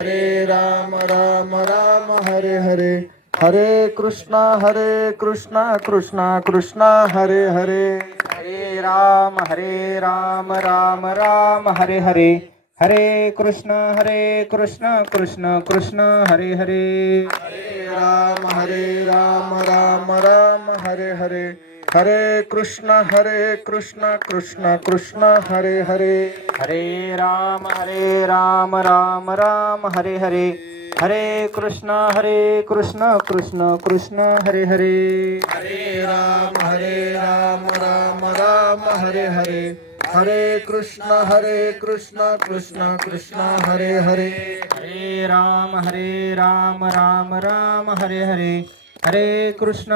हरे राम राम राम हरे हरे, हरे कृष्णा कृष्णा कृष्णा हरे हरे, हरे राम राम राम हरे हरे, हरे कृष्ण कृष्ण कृष्ण हरे हरे. हरे राम राम राम हरे हरे, हरे कृष्णा कृष्णा कृष्णा हरे हरे, हरे राम राम राम हरे हरे, हरे कृष्ण कृष्ण कृष्ण हरे हरे. हरे राम राम राम हरे हरे, हरे कृष्णा कृष्णा कृष्णा हरे हरे, हरे राम राम राम हरे हरे, हरे कृष्ण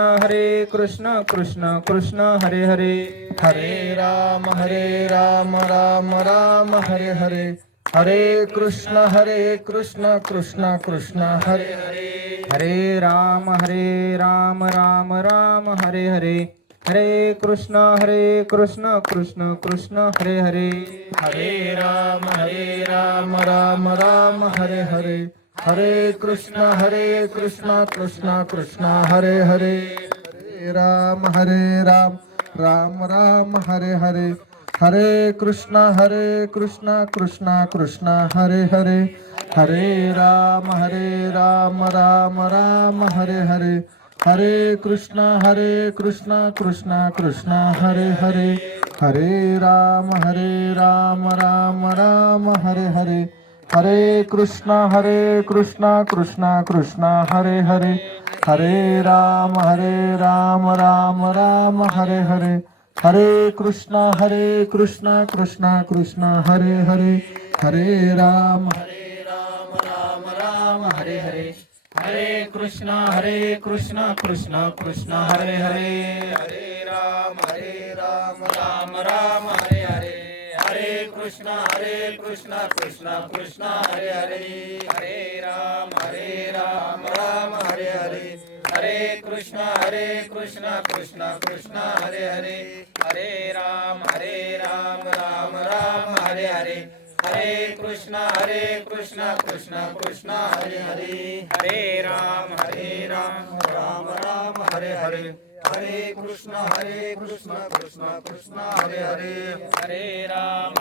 कृष्ण कृष्ण हरे हरे. हरे राम राम राम हरे हरे, हरे कृष्णा कृष्णा कृष्णा हरे हरे, हरे राम राम राम हरे हरे, हरे कृष्ण कृष्ण कृष्ण हरे हरे. हरे राम राम राम हरे हरे, हरे कृष्णा कृष्णा हरे हरे, हरे राम राम राम हरे हरे, हरे कृष्णा कृष्णा हरे हरे, हरे राम राम राम हरे हरे, हरे कृष्णा कृष्णा हरे हरे, हरे राम राम राम हरे हरे, हरे कृष्णा कृष्णा हरे हरे, हरे राम राम राम हरे हरे, हरे कृष्णा कृष्णा हरे हरे, हरे राम राम राम हरे हरे, हरे कृष्णा कृष्णा कृष्ण हरे हरे, हरे राम राम राम हरे हरे, हरे कृष्णा कृष्णा हरे हरे, हरे राम राम हरे हरे, हरे कृष्णा कृष्णा हरे हरे, हरे राम राम राम हरे हरे, हरे कृष्णा कृष्णा हरे हरे, हरे राम राम राम हरे हरे, हरे कृष्णा कृष्णा हरे हरे, हरे राम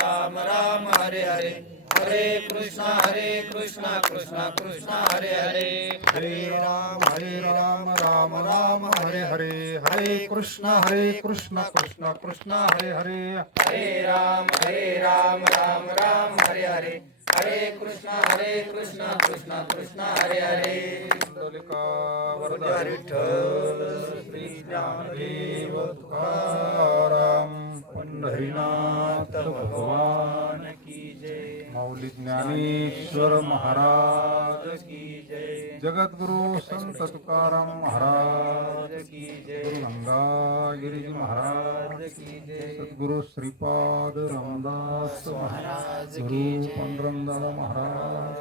राम राम हरे हरे, हरे कृष्णा कृष्णा हरे हरे, हरे राम राम राम हरे हरे, हरे कृष्णा कृष्णा हरे हरे, हरे राम राम हरे हरे, हरे कृष्णा कृष्णा हरे हरे. विठ्ठल श्री ज्ञानदेव तुकाराम, पंढरीनाथ भगवान की जय, माऊली ज्ञानेश्वर महाराज की जय, जगद्गुरु संत तुकाराम महाराज की जय, गुरु गंगागिरी महाराज की जय, सद्गुरु श्रीपाद रामदास महाराज, गुरु पांडुरंगदादा महाराज,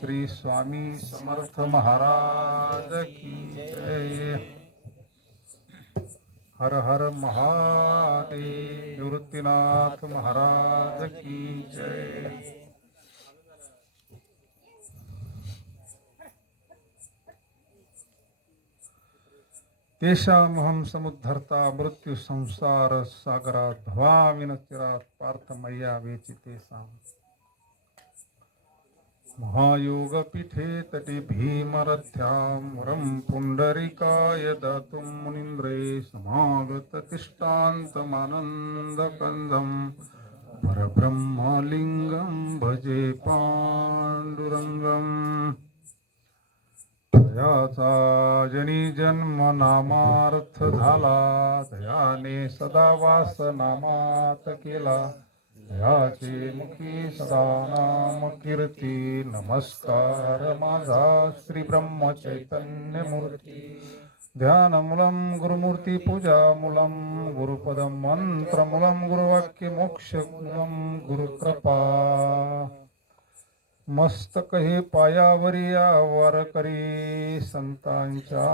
श्री स्वामी समर्थ महाराज की जय. हर हर महादेव, निवृत्तीनाथ महाराज की जय. तेषामहं समुद्धर्ता मृत्यु संसार सागरात भवामि चिरात पार्थ मय्या वेचितेषां. महायोगपीठे तटे भीमरथ्यां पुंडरीकाय दातुं मुनीन्द्रे समागततिष्ठान्तमानन्दकन्दं परब्रह्मलिङ्गं भजे पाण्डुरङ्गम्. दयाचा जनी जन्म नामार्थ झाला, दयाने सदा वास नामात केला, दयाचे मुखी सदा नाम कीर्ती. नमस्कार माझा श्री ब्रह्म चैतन्य मूर्ती, ध्यानमूलं गुरुमूर्ती पूजा मूलं गुरुपदं मंत्रमूलं गुरुवाक्य मोक्षमूलं गुरुकृपा. मस्तक हे पायावरी वारकरी संतांच्या,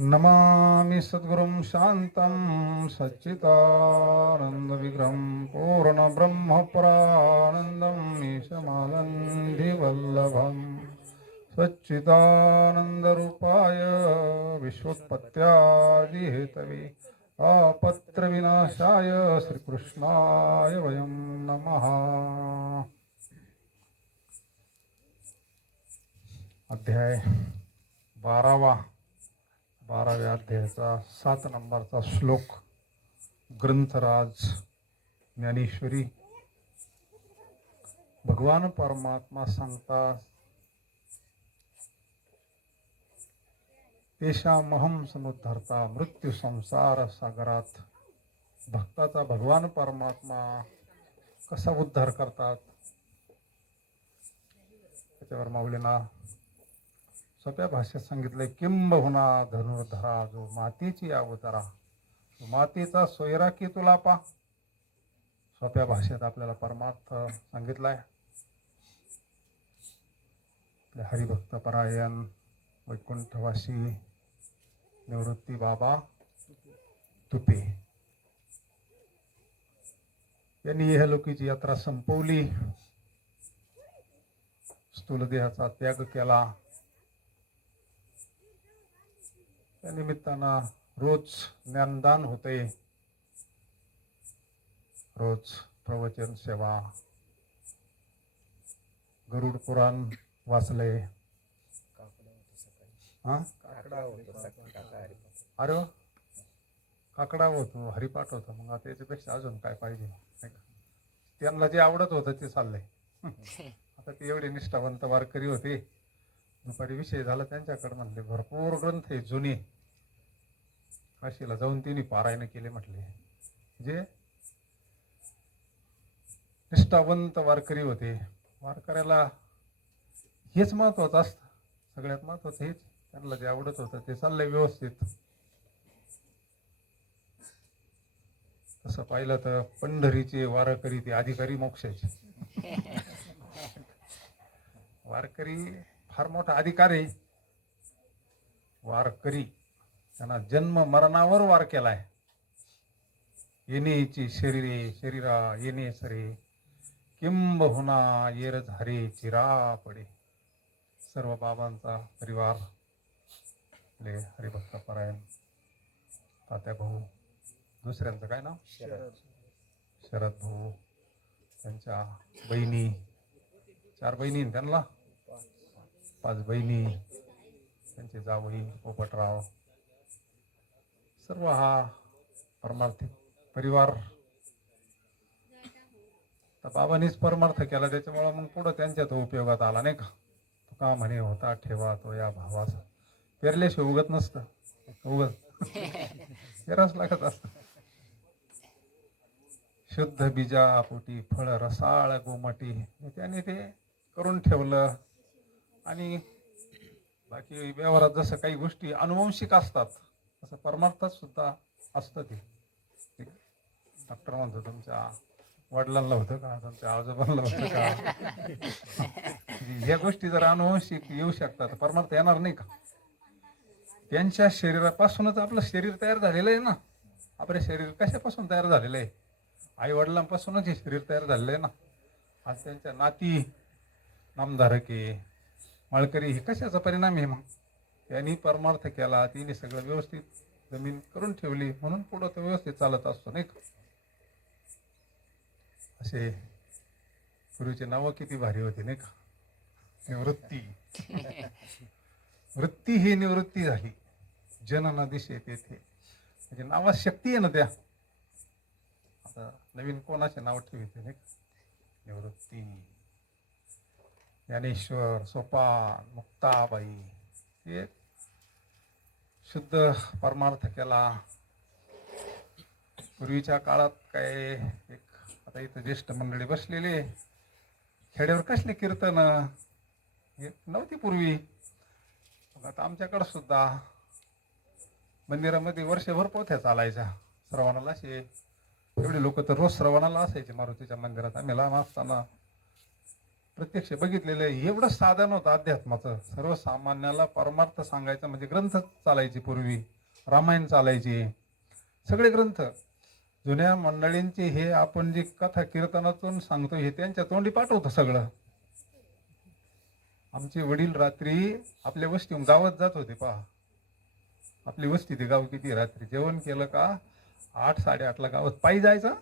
नमामि सद्गुरुं शान्तं सच्चिदानन्दविग्रहं पूर्णब्रह्मपुरानन्दम् ईशमानन्दिवल्लभम् सच्चिदानन्दरूपाय विश्वोत्पत्त्यादिहेतवे आपत्रविनाशाय श्रीकृष्णाय वयं नमः। अध्याय 12व्या अध्यायाचा 7 नंबरचा श्लोक. ग्रंथराज ज्ञानेश्वरी भगवान परमात्मा सांगतात, तेषामहं समुद्धरता मृत्यू संसार सागरात. भक्ताचा भगवान परमात्मा कसा उद्धार करतात त्याच्यावर माऊलींना सोप्या भाषेत सांगितलंय. किंबहुना धनुर्धरा जो मातीची अवतारा, मातीचा सोयरा की तुला पा. सोप्या भाषेत आपल्याला परमार्थ सांगितलाय. हरिभक्त परायण वैकुंठवासी निवृत्ती बाबा तुपे यांनी इहलोकीची यात्रा संपवली. स्थूल देहाचा त्याग केला. त्या निमित्तानं रोज ज्ञानदान होते, रोज प्रवचन सेवा, गरुड पुराण वाचले. अरे वा, काकडा होतो, हरिपाठ होतो. मग आता याच्यापेक्षा अजून काय पाहिजे. त्यांना जे आवडत होतं ते चाललंय. आता ते एवढे निष्ठावंत वारकरी होते. दुपारी विषय झाला त्यांच्याकडे. म्हणले भरपूर ग्रंथ आहे जुने, काशीला जाऊन तिने पारायण केले. म्हटले जे निष्ठावंत वारकरी होते. वारकऱ्याला हेच महत्वाचं असतं, सगळ्यात महत्वाचं हेच. त्यांना जे आवडत होतं ते चाललंय व्यवस्थित. तसं पाहिलं तर पंढरीचे वारकरी ते अधिकारी मोक्षाचे. वारकरी फार मोठा अधिकार आहे. वारकरी त्यांना जन्म मरणावर वार केलाय. येणेची शरीरे शरीरा येणे सरे, किंबहुना येर झारे चिरा पडे. सर्व बाबांचा परिवार, हरिभक्त परायण तात्या भाऊ, दुसऱ्यांचं काय नाव, शरद भाऊ, त्यांच्या बहिणी, 4 बहिणी त्यांना, 5 बहिणी, त्यांचे जावई पोपटराव, सर्व हा परमार्थिक परिवार. तर बाबांनीच परमार्थ केला, त्याच्यामुळे मग पुढं त्यांच्या तो उपयोगात आला नाही का. तो का म्हणे होता ठेवा तो या भावाचा. पेरल्याशिवाय उगत नसतं, उगत पेराच लागत असत. शुद्ध बीजा पोटी फळ रसाळ गोमटी, त्याने ते करून ठेवलं. आणि बाकी व्यवहारात जसं काही गोष्टी अनुवंशिक असतात, तसं परमार्थात सुद्धा असतं. ते डॉक्टर म्हणतो तुमच्या वडिलांना होतं का, तुमच्या आजोबांना होतं का. ह्या गोष्टी जर अनुवंशिक येऊ शकतात, परमार्थ येणार नाही का. त्यांच्या शरीरापासूनच आपलं शरीर तयार झालेलं आहे ना. आपले शरीर कशापासून तयार झालेलं आहे, आई वडिलांपासूनच हे शरीर तयार झालेलं आहे ना. आज त्यांच्या नाती नामधारके माळकरी हे कशाचा परिणाम आहे. मग त्यांनी परमार्थ केला, तिने सगळं व्यवस्थित जमीन करून ठेवली, म्हणून पुढं तो व्यवस्थित चालत असतो नाही का. असे पूर्वीचे नावं किती भारी होते नाही का. निवृत्ती, वृत्ती ही निवृत्ती झाली. जनना दिशे तेथे, म्हणजे नावात शक्ती आहे ना त्या. आता नवीन कोणाचे नाव ठेवते नाही का. निवृत्ती, ज्ञानेश्वर, सोपान, मुक्ताबाई, हे शुद्ध परमार्थ केला. पूर्वीच्या काळात काय एक, आता इथं ज्येष्ठ मंडळी बसलेले, खेड्यावर कसले कीर्तन नव्हती पूर्वी. आता आमच्याकडं सुद्धा मंदिरामध्ये वर्षभर पोथ्या चालायच्या श्रवणाला. असे एवढे लोक तर रोज श्रवणाला असायचे मारुतीच्या मंदिरात. आम्ही लहान असताना प्रत्यक्ष बघितलेलं आहे. एवढं साधन होतं अध्यात्माचं. सर्वसामान्याला परमार्थ सांगायचं म्हणजे ग्रंथ चालायचे पूर्वी, रामायण चालायचे, सगळे ग्रंथ. जुन्या मंडळींचे हे आपण जे कथा कीर्तनातून सांगतो हे त्यांच्या तोंडी पाठवतं सगळं. आमचे वडील रात्री आपल्या वस्तीहून गावात जात होते. पहा आपली वस्ती ते गाव किती, रात्री जेवण केलं का 8-8:30ला गावात पायी जायचं,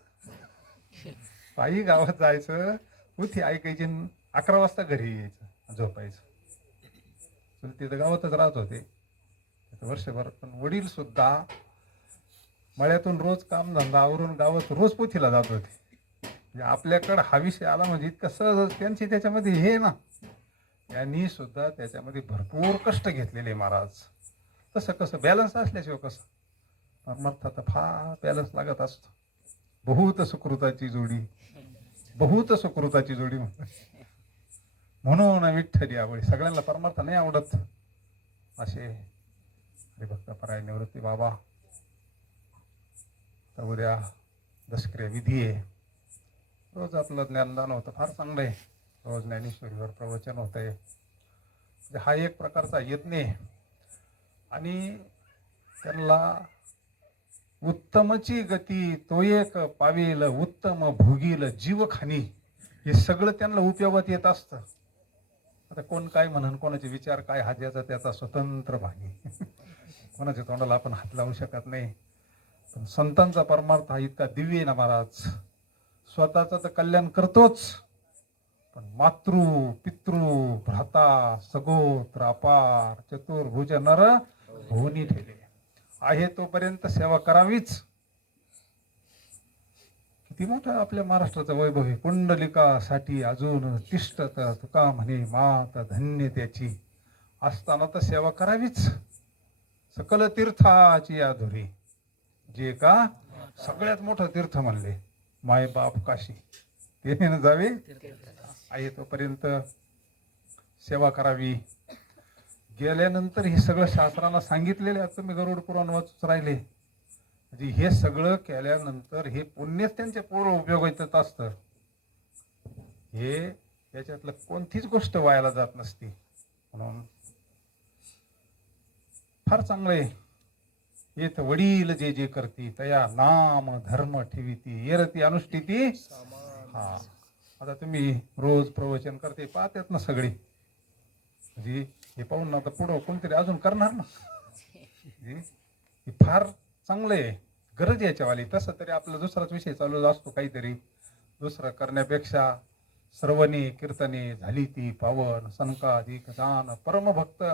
पायी गावात जायचं, उठी ऐकायची, 11 वाजता घरी यायचं, झोपायचं. तिथं गावातच राहत होते वर्षभर. पण वडील सुद्धा मळ्यातून रोज काम धंदा आवरून गावात रोज पोथीला जात होते. म्हणजे आपल्याकडं हा विषय आला म्हणजे इतकं सहज त्यांची त्याच्यामध्ये हे ना, त्यांनी सुद्धा त्याच्यामध्ये भरपूर कष्ट घेतलेले महाराज. तसं कसं बॅलन्स असल्याशिवाय कसं परमार्थात फार बॅलन्स लागत असतो. बहुत सुकृताची जोडी, बहुत सुकृताची जोडी म्हणून विठ्ठली आवडी. सगळ्यांना परमार्थ नाही आवडत असे हरिभक्त पराय निवृत्ती बाबा. तर उद्या दशक्रिया विधी आहे. रोज आपलं ज्ञानदान होतं, फार चांगलं आहे. रोज ज्ञानेश्वरीवर प्रवचन होत आहे. म्हणजे हा एक प्रकारचा यज्ञ आहे. आणि त्यांना उत्तमची गती तो एक पावेल, उत्तम भोगील जीवखानी, हे सगळं त्यांना उपयोगात येत असतं. आता कोण काय म्हणन, कोणाचे विचार काय, हा ज्याचा त्याचा स्वतंत्र भाग आहे. कोणाच्या तोंडाला आपण हात लावू शकत नाही. पण संतांचा परमार्थ हा इतका दिव्य आहे ना महाराज. स्वतःचं तर कल्याण करतोच, पण मातृ पितृ भ्राता सगोत्र अपार चतुर्भुज नर होनी ठेले आहे तोपर्यंत सेवा करावीच. किती मोठं आपल्या महाराष्ट्राचं वैभव आहे. पुंडलिकासाठी अजून तिष्ठत तुका म्हणे मात धन्य त्याची, असताना तर सेवा करावीच. सकल तीर्थाची अधुरी, जे का सगळ्यात मोठं तीर्थ म्हणले माय बाप काशी, ते जावे आहे तोपर्यंत सेवा करावी. गेल्यानंतर हे सगळं शास्त्राला सांगितलेले. आता तुम्ही गरुड पुराण वाचूच राहिले. म्हणजे हे सगळं केल्यानंतर हे पुण्यच त्यांच्या पूर्ण उपयोगात येत असतं. हे याच्यातलं कोणतीच गोष्ट वायाला जात नसती. म्हणून फार चांगलं आहे. येत वडील जे जे करती तया नाम धर्म ठेवीती येरती अनुष्ठिती. हा आता तुम्ही रोज प्रवचन करते पाहतात ना सगळी. म्हणजे हे पाहून ना तर पुढं कोणतरी अजून करणार ना. हे फार चांगलं आहे, गरज याच्यावाली. तसं तरी आपला दुसराच विषय चालू असतो काहीतरी दुसरं करण्यापेक्षा. श्रवणी कीर्तने झाली ती पावन, संकाधिक दान परमभक्त.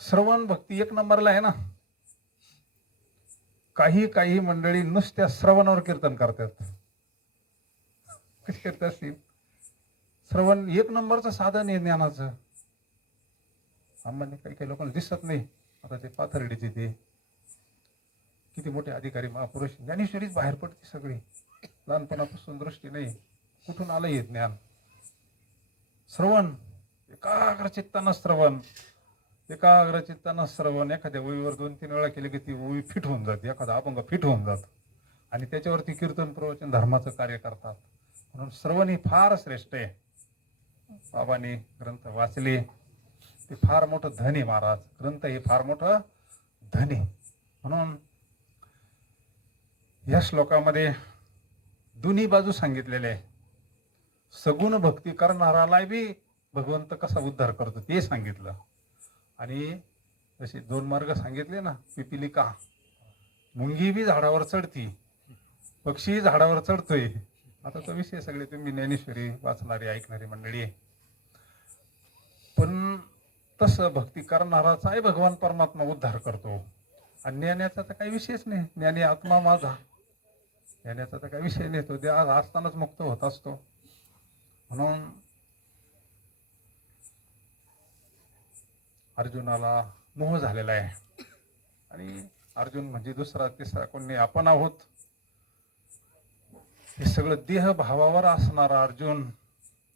श्रवण भक्ती एक नंबरला आहे ना. काही काही मंडळी नुसत्या श्रवणावर कीर्तन करतात. कशी करत असतील? श्रवण एक नंबरचं साधन आहे ज्ञानाचं. सामान्य काही काही लोकांना दिसत नाही. आता ते पाथर्डीचे ते किती मोठे अधिकारी महापुरुष, ज्ञानेश्वरीच बाहेर पडते सगळी. लहानपणापासून दृष्टी नाही, कुठून आलं हे ज्ञान? श्रवण, एकाग्र चित्तानं श्रवण, एकाग्र चित्तानं श्रवण. एखाद्या ओळीवर 2-3 वेळा केले की ती ओळी फिट होऊन जाते, एखादा अभंग फिट होऊन जातो. आणि त्याच्यावरती कीर्तन प्रवचन धर्माचं कार्य करतात. म्हणून श्रवण ही फार श्रेष्ठ आहे. बाबांनी ग्रंथ वाचले ते फार मोठं धन आहे महाराज. ग्रंथ हे फार मोठं धन आहे. म्हणून या श्लोकामध्ये दोन्ही बाजू सांगितलेले आहे. सगुण भक्ती करणाराला बी भगवंत कसा उद्धार करतो ते सांगितलं. आणि जसे 2 मार्ग सांगितले ना. पिपिलिका, मुंगी बी झाडावर चढती, पक्षी झाडावर चढतोय. आता तो विषय सगळे तुम्ही ज्ञानेश्वरी वाचणारी ऐकणारी मंडळी आहे. पण तसं भक्ती करणाराचाही भगवान परमात्मा उद्धार करतो. आणि ज्ञानाचा तर काही विषयच नाही. ज्ञानी आत्मा माझा, ज्ञानाचा तर काही विषय नाही. तो देह असतानाच मुक्त होत असतो. म्हणून अर्जुनाला मोह झालेला आहे. आणि अर्जुन म्हणजे दुसरा तिसरा कोण नाही, आपण आहोत. हे सगळं देह भावावर असणारा अर्जुन,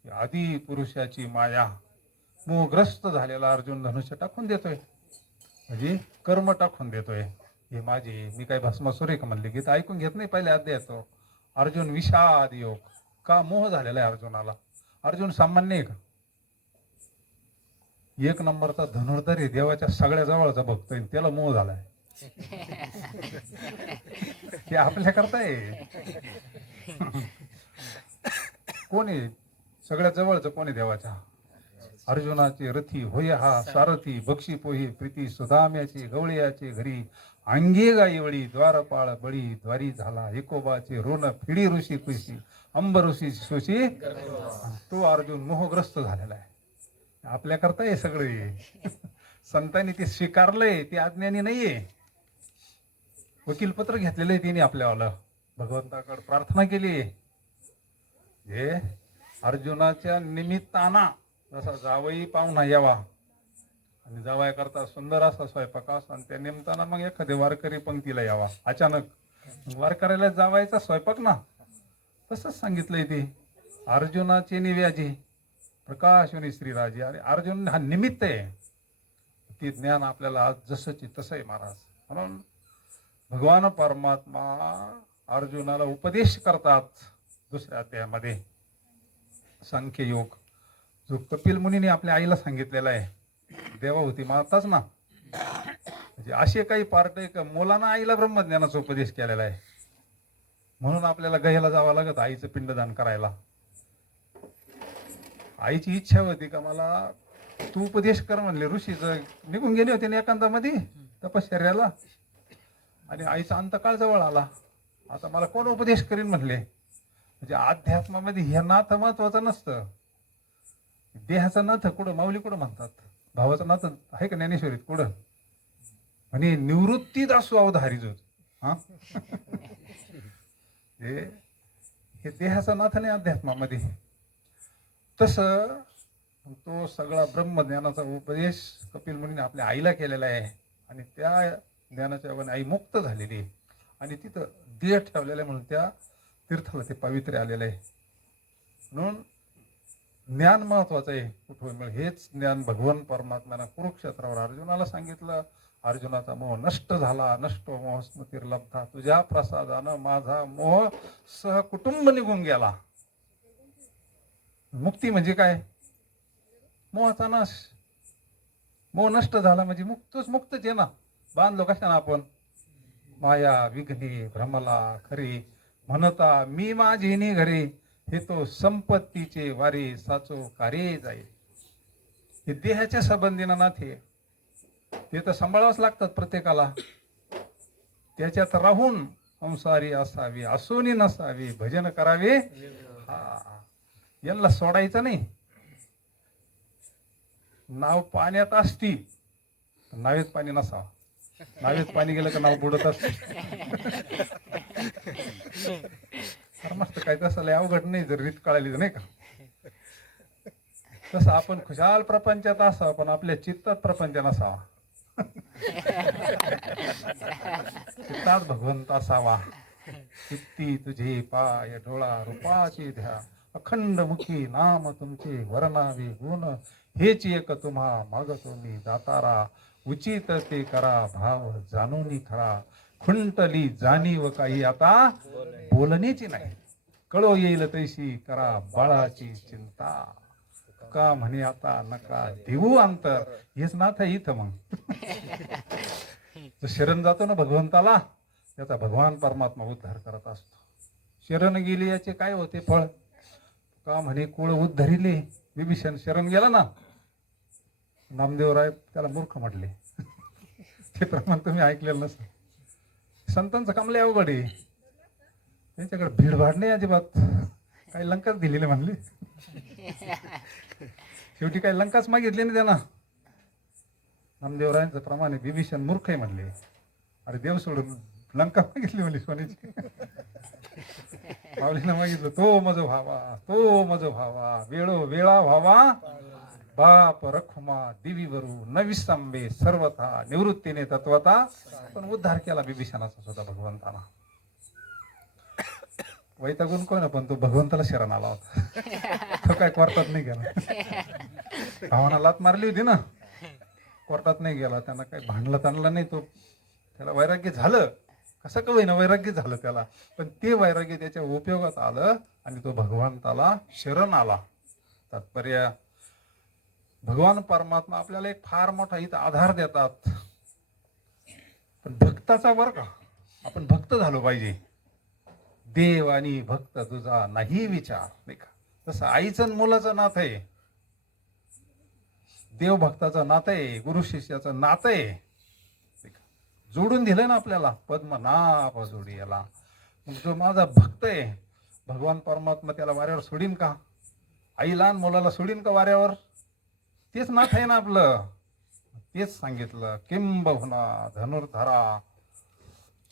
आदी पुरुषाची माया, मोहग्रस्त झालेला अर्जुन धनुष्य टाकून देतोय. म्हणजे कर्म टाकून देतोय. हे माझे, मी काय भस्मासुर का म्हणले? गीता ऐकून घेत नाही. पहिले अध्याय तो अर्जुन विषाद योग. का मोह झालेला आहे अर्जुनाला. अर्जुन सामान्य आहे का? एक नंबरचा धनुर्धर आहे, देवाच्या सगळ्या जवळचा भक्त आहे, त्याला मोह झालाय. ते आपल्या करताय. कोण आहे सगळ्यात जवळचं? कोण आहे देवाच्या? अर्जुनाचे रथी होय हा सारथी, बक्षी पोही प्रीती सुदाम्याची गवळ्याचे घरी, अंगे गाई वळी द्वारपाळ बळी द्वारी झाला, एकोबाचे ऋण फिडी ऋषी खुशी, अंब ऋषी सुशी. तो अर्जुन मोहग्रस्त झालेला आहे. आपल्या करता हे सगळे. संतांनी ते स्वीकारलंय, ते अज्ञानी नाहीये. वकीलपत्र घेतलेलं आहे तिने आपल्यावाला, भगवंताकडे प्रार्थना केली. हे अर्जुनाच्या निमित्ताना जसा जावई पाहुणा यावा आणि जावया करता सुंदर असा स्वयंपाकास, आणि त्या निमित्तानं मग एखादे वारकरी पंक्तीला यावा. अचानक वारकऱ्याला जावायचा स्वयंपाक ना, तसंच सांगितलंय ते. अर्जुनाचे निव्याजी प्रकाशवनी श्रीराजे. अरे अर्जुन हा निमित्त आहे. ते ज्ञान आपल्याला आज जसंची तसं आहे महाराज. म्हणून भगवान परमात्मा अर्जुनाला उपदेश करतात दुसऱ्या अध्यायामध्ये, सांख्ययोग, जो कपिल मुनीने आपल्या आईला सांगितलेला आहे. देवाहुती माताच ना, म्हणजे असे काही पार्ट आहे का मुलांना आईला ब्रह्मज्ञानाचा उपदेश केलेला आहे. म्हणून आपल्याला गह्याला जावं लागत आईचं पिंडदान करायला. आईची इच्छा होती का मला तू उपदेश कर म्हणले. ऋषीचं निघून गेले होते ना एकांतामध्ये तपश्चर्याला, आणि आईचा अंतकाळ जवळ आला. आता मला कोण उपदेश करीन म्हणले. म्हणजे अध्यात्मामध्ये हे नाथ महत्वाचं नसतं. देहाचं नाथ कुठं, माऊली कुठं म्हणतात, भावाचं नाथ आहे का ज्ञानेश्वरीत कुठं म्हणे, निवृत्तीत असू अवधारी जो. हा हे देहाचा नाथ नाही अध्यात्मामध्ये. तसं तो सगळा ब्रह्मज्ञानाचा उपदेश कपिल मुनीने आपल्या आईला केलेला आहे. आणि त्या ज्ञानाच्या वने आई मुक्त झालेली आहे. आणि तिथं देह ठेवलेला आहे म्हणून त्या तीर्थाला ते पवित्र आलेलं आहे. म्हणून ज्ञान महत्वाचं आहे. कुठून मिळेल हेच ज्ञान भगवान परमात्म्यानं कुरुक्षेत्रावर अर्जुनाला सांगितलं. अर्जुनाचा मोह नष्ट झाला. नष्ट मोह स्मृतिर्लब्धा, तुझ्या प्रसादानं माझा मोह सहकुटुंब निघून गेला. मुक्ती म्हणजे काय? मोहाचा नाश. मोह नष्ट झाला म्हणजे मुक्तच मुक्तच आहे ना. बांधलो कशाने आपण? माया विघ्ने भ्रमला खरे, म्हणता मी माझी घरे, हे तो संपत्तीचे वारे साचो कार्य जाईल. हे देहाच्या संबंधीना नाथे, ते तर सांभाळावंच लागतात प्रत्येकाला. त्याच्यात राहून संसारी असावी, असोनी नसावी, भजन करावे. हा, यांना सोडायचं नाही. नाव पाण्यात असती, नावेत पाणी नसावं. नावेत पाणी गेलं का नाव बुडत असते. मस्त काय तसं लय अवघड नाही जर रीत कळाली नाही का. तसं आपण खुशाल प्रपंचात असावं, पण आपल्या चित्तात प्रपंच नसावा. चित्तात भगवंत असावा. चित्ती तुझे पाय डोळा रूपाची ध्या, अखंड मुखी नाम तुमचे वर्णावे गुण, हेच एक तुम्हा मागतो मी दातारा, उचित ते करा भाव जाणून खरा, खुंटली जाणीव काही आता बोलण्याची नाही, कळो येईल तैशी करा बाळाची चिंता, का म्हणे आता नका देऊ अंतर. हेच नाथ आहे इथं. मग जो शरण जातो ना भगवंताला, त्याचा भगवान परमात्मा उद्धार करत असतो. शरण गेली याचे काय होते फळ? का म्हणे कुळ उद्धरिले. विभीषण शरण गेला ना, नामदेवराय त्याला मूर्ख म्हटले. ते प्रमाण तुम्ही ऐकलेलं नसतं. संतांचं काम लय अवघड आहे. त्यांच्याकडे भीडभाड नाही अजिबात. काही लंकाच दिलेले म्हणले. शेवटी काही लंकाच मागितली नाही त्यांना. नामदेवरायांचं प्रमाण आहे, विभीषण मूर्ख आहे म्हणले. अरे देव सोडून लंका मागितली म्हणली सोन्याची. माऊलीनं मागितलं तो मज व्हावा, तो मज व्हावा, वेळो वेळा व्हावा, बाप रखुमा दिवीवरू न विसंबे सर्वथा, निवृत्तीने तत्वता. पण उद्धार केला विभीषणाचा सुद्धा भगवंताना. वैतागून कोण, पण तो भगवंताला शरण आला होता. तो काय कोर्टात नाही गेला. भावाना लात मारली होती ना, कोर्टात नाही गेला. त्यांना काही भांडलं ताणलं नाही. तो त्याला वैराग्य झालं, कसं का होईना वैराग्य झालं त्याला. पण ते वैराग्य त्याच्या उपयोगात आलं आणि तो भगवंताला शरण आला. तात्पर्य भगवान परमात्मा आपल्याला एक फार मोठा इथं आधार देतात. पण भक्ताचा वर्ग का आपण भक्त झालो पाहिजे. देव आणि भक्त तुझा नाही विचार, नाही का? तसं आईचं आणि मुलाचं नातं आहे, देव भक्ताचं नातं आहे, गुरु शिष्याचं नातं आहे. जोडून दिलं ना आपल्याला, पद्मनाभ जोडी याला. मग जो माझा भक्त आहे भगवान परमात्मा त्याला वाऱ्यावर सोडीन का? आईला आणि मुलाला सोडीन का वाऱ्यावर? तेच नाथ आहे ना आपलं. तेच सांगितलं, किंबहुना धनुर्धरा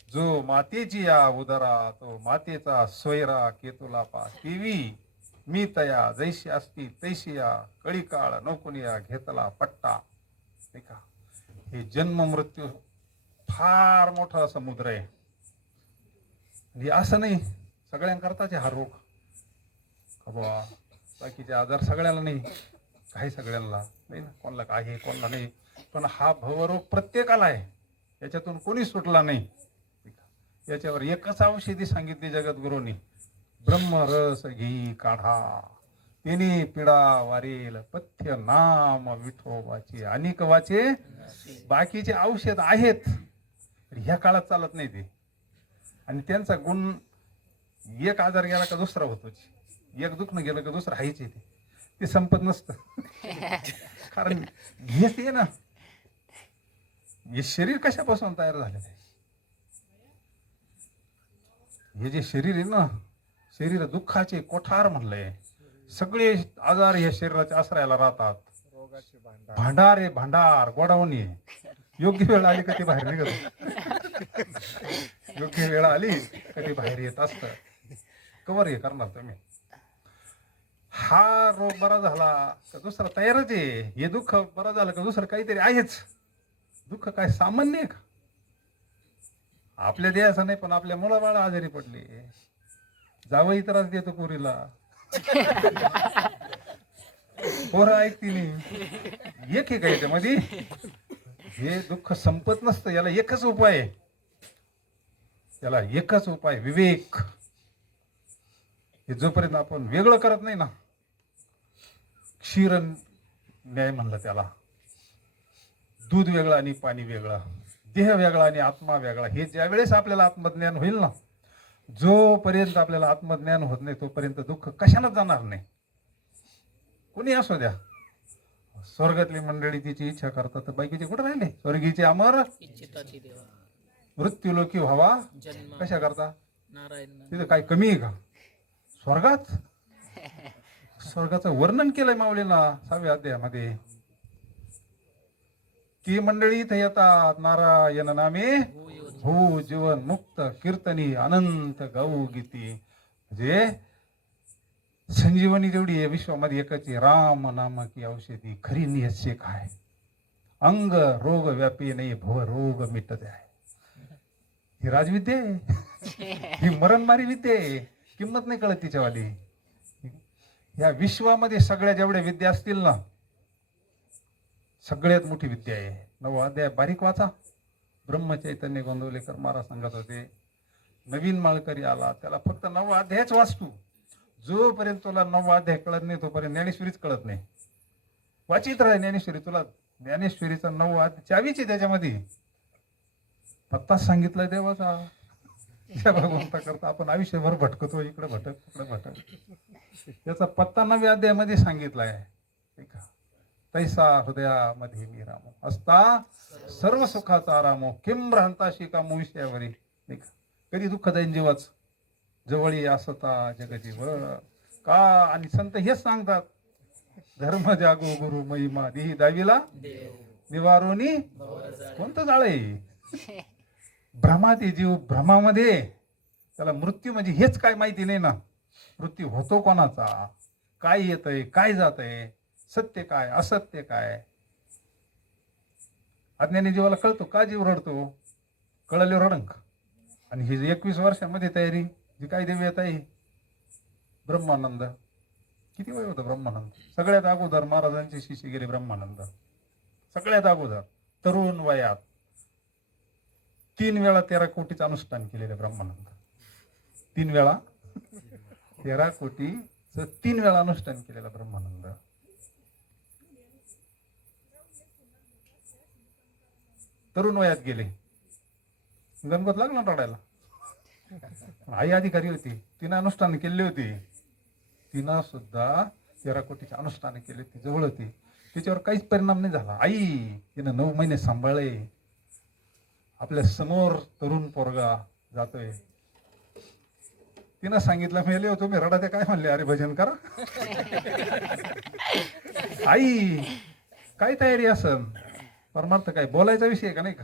जो मातेची या उदरा, तो मातेचा सोयरा केतुला पा देवी मी तया जैशी असती तैशी या कळी काळ नौकुनिया घेतला पट्टा, नाही का? हे जन्म मृत्यू फार मोठा समुद्र आहे. हे असं नाही सगळ्यांकरताच हा रोग बाबा, बाकीचे आजार सगळ्यांना नाही, काही सगळ्यांना नाही ना, कोणाला काय आहे कोणाला नाही. पण हा भवरोग प्रत्येकाला आहे, याच्यातून कोणी सुटला नाही. याच्यावर एकच औषधी सांगितली जगद्गुरूंनी, ब्रह्मरस घी काढा तिने पिडा वारेल पथ्य नाम विठोबाचे अनेक वाचे. बाकीचे औषध आहेत ह्या काळात चालत नाही ते. आणि त्यांचा गुण, एक आजार गेला का दुसरा होतो, एक दुखणं गेलं का दुसरं हायच येते, ते संपत नसतं. कारण हेच आहे ना, हे शरीर कशापासून तयार झालेलं आहे? हे जे शरीर आहे ना, शरीर दुःखाचे कोठार म्हणलंय. सगळे आजार या शरीराच्या आश्रयाला राहतात. भांडार आहे, भांडार गोडावणी. योग्य वेळ आली का ते बाहेर निघत, योग्य वेळ आली का ते बाहेर येत असत. कवर हे करणार तुम्ही. हा रोग बरा झाला का दुसरा तयारच आहे. हे दुःख बरं झालं का दुसरं काहीतरी आहेच. दुःख काय सामान्य आहे का? आपल्या देहाचं नाही, पण आपल्या मुलाबाळा आजारी पडले, जावई त्रास देतो पोरीला, पोरं ऐकती नाही. एक आहे का याच्यामध्ये? हे दुःख संपत नसतं. याला एकच उपाय आहे, याला एकच उपाय, विवेक. हे जोपर्यंत आपण वेगळं करत नाही ना, क्षीर न्याय म्हणलं त्याला, दूध वेगळं आणि पाणी वेगळं, देह वेगळा आणि आत्मा वेगळा. हे ज्या वेळेस आपल्याला आत्मज्ञान होईल ना, जोपर्यंत आपल्याला आत्मज्ञान होत नाही तोपर्यंत दुःख कशालाच जाणार नाही. कोणी असू द्या. स्वर्गातली मंडळी तिची इच्छा करतात, तर बाकीचे कुठे राहिले? स्वर्गीचे अमर मृत्यू लोकी व्हावा कशा करता? तिथं काय कमी आहे का स्वर्गात? स्वर्गाचं वर्णन केलंय माऊलीला 6व्या अध्यायामध्ये. ती मंडळी इथे येतात, नारायण नामे हो जीवन मुक्त कीर्तनी अनंत गाऊ गीती. म्हणजे संजीवनी जेवढी आहे विश्वामध्ये एकच आहे, राम नाम की औषधी खरी नियतशे काय. अंग रोग व्यापी नाही भव रोग मिटत आहे. ही राजविद्या आहे, ही मरणमारी विद्या आहे. किंमत नाही कळत तिच्यावाली. या विश्वामध्ये सगळ्या जेवढ्या विद्या असतील ना, सगळ्यात मोठी विद्या आहे. 9वा अध्याय बारीक वाचा. ब्रह्मचैतन्य गोंदवलेकर महाराज सांगत होते, नवीन माळकरी आला त्याला फक्त 9वा अध्यायच वाचतो. जोपर्यंत तुला 9वा अध्याय कळत नाही तोपर्यंत ज्ञानेश्वरीच कळत नाही. वाचित राह ज्ञानेश्वरी. तुला ज्ञानेश्वरीचा 9वा अध्याय चावीच आहे त्याच्यामध्ये. पत्ताच सांगितलाय देवाचा. त्या भगवंता करता आपण आयुष्यभर भटकतो, इकडे भटक तिकडे भटक. त्याचा पत्ता 9व्या अध्यायामध्ये सांगितलाय. तैसा हृदयामध्ये मी रामो असता सर्व सुखाचा रामो किम भ्रांताशी का विषयावरी. कधी दुःख जाईन जीवाच जवळी असता जगजीव का. आणि संत हेच सांगतात, धर्म जागो गुरु महिमा देही दावीला निवारोनी कोणतं जाळे. भ्रमाते जीव भ्रमामध्ये, त्याला मृत्यू म्हणजे हेच काय माहिती नाही ना. मृत्यू होतो कोणाचा, काय येतंय काय जातंय, सत्य काय असत्य काय. अज्ञानी जीवाला कळतो का जीव रडतो, कळले रडंक. आणि ही 21 वर्षामध्ये तयारी जी काय देवी आहे ब्रह्मानंद. किती वय होतं ब्रह्मानंद? सगळ्यात अगोदर महाराजांचे शिष्य गेले ब्रह्मानंद. सगळ्यात अगोदर तरुण वयात 3 वेळा 13 कोटीचं अनुष्ठान केलेले ब्रह्मानंद. 3 वेळा 13 कोटीचं 3 वेळा अनुष्ठान केलेलं ब्रह्मानंद. तरुण वयात गेले, गणगोत लागला रडायला. आई अधिकारी होती, तिने अनुष्ठान केले होती. तिनं सुद्धा 13 कोटीचे अनुष्ठान केले. ती जवळ होती, तिच्यावर काहीच परिणाम नाही झाला. आई तिनं 9 महिने सांभाळले. आपल्या समोर तरुण पोरगा जातोय, तिनं सांगितलं मेले होतो मी रडा. ते काय म्हणले, अरे भजन करा. आई काय तयारी असन, परमार्थ काय बोलायचा विषय का नाही का.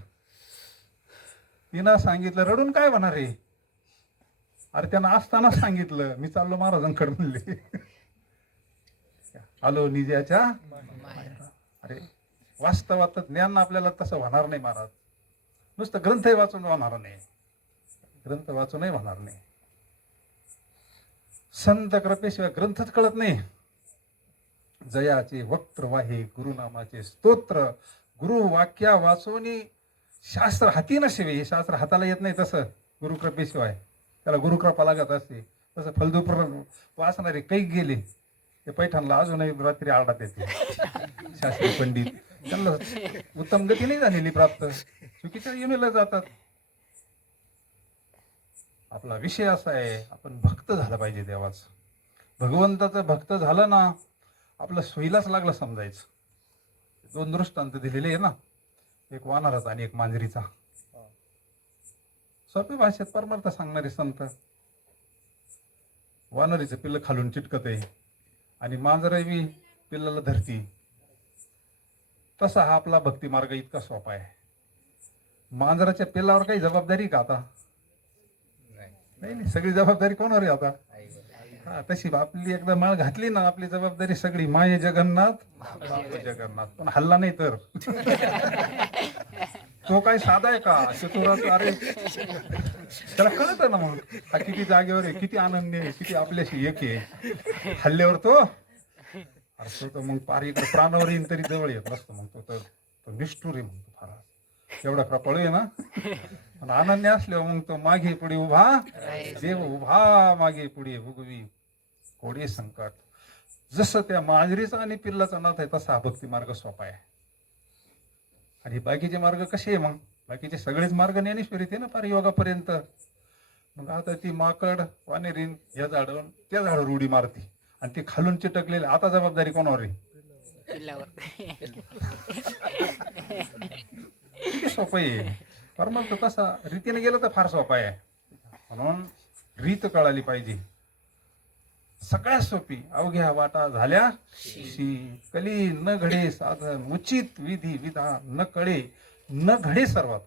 तिनं सांगितलं रडून काय होणार आहे. अरे त्यानं असताना सांगितलं मी चाललो महाराजांकडे म्हणले. आलो निजाच्या. अरे वास्तवात ज्ञान आपल्याला तसं होणार नाही महाराज. नुसतं ग्रंथ वाचून होणार नाही, ग्रंथ वाचूनही होणार नाही. संत कृपेशिवाय ग्रंथच कळत नाही. जयाचे वक्त्र वाहे गुरुनामाचे स्तोत्र, गुरु वाक्या वाचून शास्त्र हाती नसेवे. हे शास्त्र हाताला येत नाही तसं गुरुकृपेशिवाय. त्याला गुरुकृपा लागत असते. तसं फलदूपर वाचणारे काही गेले ते पैठणला अजूनही रात्री आरडात येते. शास्त्री पंडित त्यांना उत्तम गती नाही झालेली प्राप्त, चुकीच्या येमेला जातात. आपला विषय असा आहे, आपण भक्त झाला पाहिजे देवाचं. भगवंताचं भक्त झालं ना, आपलं सोयीलाच लागलं समजायचं. 2 दृष्टांत दिलेले आहे ना, एक वानराचा आणि एक मांजरीचा. सोप्या भाषेत परमार्थ सांगणारे संत. वानरीचं पिल्ल खालून चिटकत आहे आणि मांजरही पिल्लाला धरती. तसा हा आपला भक्ती मार्ग इतका सोपा आहे. मांजराच्या पिल्लावर काही जबाबदारी का आता? नाही, सगळी जबाबदारी कोणावर आहे आता? हा, तशी आपली एकदा माळ घातली ना, आपली जबाबदारी सगळी माये जगन्नाथ बापू जगन्नाथ. पण हल्ला नाही तर तो काय साधा आहे का चतुराचा? अरे त्याला कळत ना मग हा किती जागेवर आहे, किती आनंदी आहे, किती आपल्याशी एक आहे. हल्ल्यावर तो असतो तर मग पार इकडे प्राणावर येईन तरी जवळ येत नसतो. मग तो निष्ठुर आहे म्हणतो फार. एवढा कृपाळू आहे ना. पण आनंदी असल्यावर मग तो मागे पुढे उभा देव उभा मागे पुढे भुगवी कोडे संकट. जसं त्या मांजरीचा आणि पिल्लाचा नाथ आहे तसा भक्ती मार्ग सोपा आहे. आणि बाकीचे मार्ग कसे आहे मग? बाकीचे सगळेच मार्ग ज्ञानेश्वरी ते ना पार योगापर्यंत. मग आता ती माकड वानेरीन या झाडावर त्या झाडावर उडी मारते आणि ते खालून चिटकलेले. आता जबाबदारी कोणावर आहे? किती सोपं आहे परमार्थ. तसा रीतीने गेलं तर फार सोपा आहे. म्हणून रीत कळाली पाहिजे. सगळ्यात सोपी अवघ्या वाटा झाल्या कली न घडे साधन उचित विधी विधान न कळे न घडे सर्वात.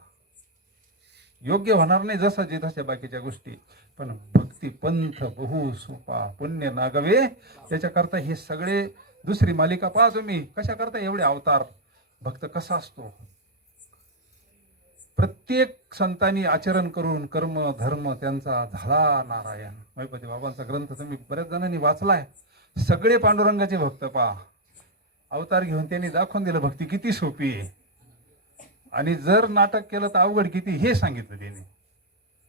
योग्य होणार नाही जसं जे तशा बाकीच्या गोष्टी. पण भक्ती पंथ बहु सोपा पुण्य नागवे. त्याच्याकरता हे सगळे दुसरी मालिका पहा तुम्ही. कशा करता एवढे अवतार. भक्त कसा असतो. प्रत्येक संतांनी आचरण करून कर्म धर्म त्यांचा झाला नारायण. महिपती बाबांचा ग्रंथ तुम्ही बऱ्याच जणांनी वाचलाय. सगळे पांडुरंगाचे भक्त पहा. अवतार घेऊन त्यांनी दाखवून दिलं भक्ती किती सोपी आहे. आणि जर नाटक केलं तर अवघड किती हे सांगितलं त्यांनी.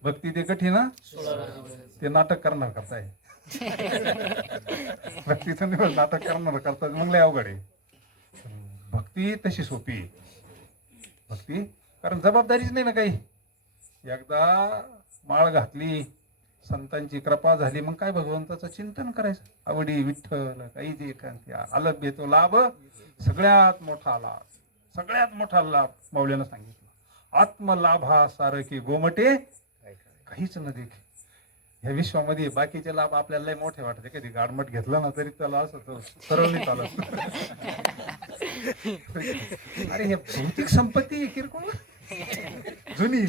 भक्ती ते कठीण ते नाटक करणार करताय. भक्तीचं निवड नाटक करणार करतात मग लय अवघड आहे. भक्ती तशी सोपी भक्ती. कारण जबाबदारीच नाही ना काही. एकदा माळ घातली संतांची कृपा झाली मग काय भगवंताचं चिंतन करायचं. आवडी विठ्ठल काही जे एकांती आलं येतो लाभ. सगळ्यात मोठा लाभ सगळ्यात मोठा लाभ माऊलीनं सांगितलं. आत्मलाभा सारखी गोमटे काहीच न देखे. ह्या विश्वामध्ये बाकीचे लाभ आपल्याला लय मोठे वाटते. कधी गाडमट घेतला ना तरी त्याला असं सरळ नाही चालत. अरे हे भौतिक संपत्ती किरकोळ जुनी.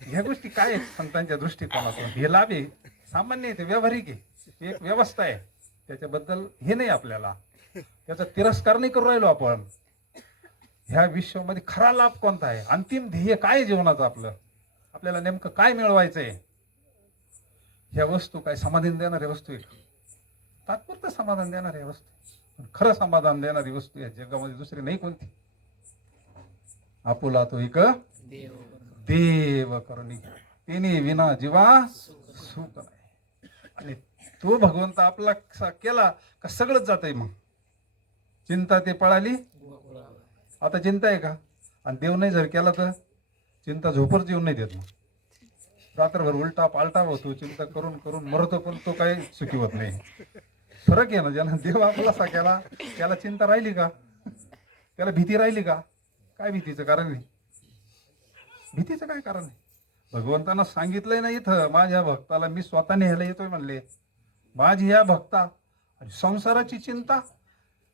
ह्या गोष्टी काय संतांच्या दृष्टिकोनातून हे लाभ आहे सामान्य आहे. ते व्यावहारिक आहे. एक व्यवस्था आहे. त्याच्याबद्दल हे नाही आपल्याला त्याचा तिरस्कार नाही करू राहिलो आपण. ह्या विश्वामध्ये खरा लाभ कोणता आहे? अंतिम ध्येय काय जीवनाचं आपलं? आपल्याला नेमकं काय मिळवायचंय? ह्या वस्तू काय समाधान देणाऱ्या वस्तू आहे? तात्पुरतं समाधान देणाऱ्या वस्तू. खरं समाधान देणारी वस्तू या जगामध्ये दुसरी नाही कोणती. आपुला तो एक देव करुणी तिने विना जीवा सुख नाही. आणि तो भगवंत आपला केला का सगळंच जातंय. मग चिंता ते पळाली. आता चिंता आहे का? आणि देव नाही जर केला तर चिंता झोपच येऊन नाही देत. मग रात्रभर उलटा पालटा होतो, चिंता करून करून मरतो, पण तो काही सुखी होत नाही. फरक आहे ना. ज्यानं देव आपला केला त्याला चिंता राहिली का? त्याला भीती राहिली का? काय भीतीचं कारण नाही. भीतीचं काय कारण नाही. भगवंतानं सांगितलंय ना इथं, माझ्या भक्ताला मी स्वतः न्यायला येतोय म्हणले. माझी या भक्ता आणि संसाराची चिंता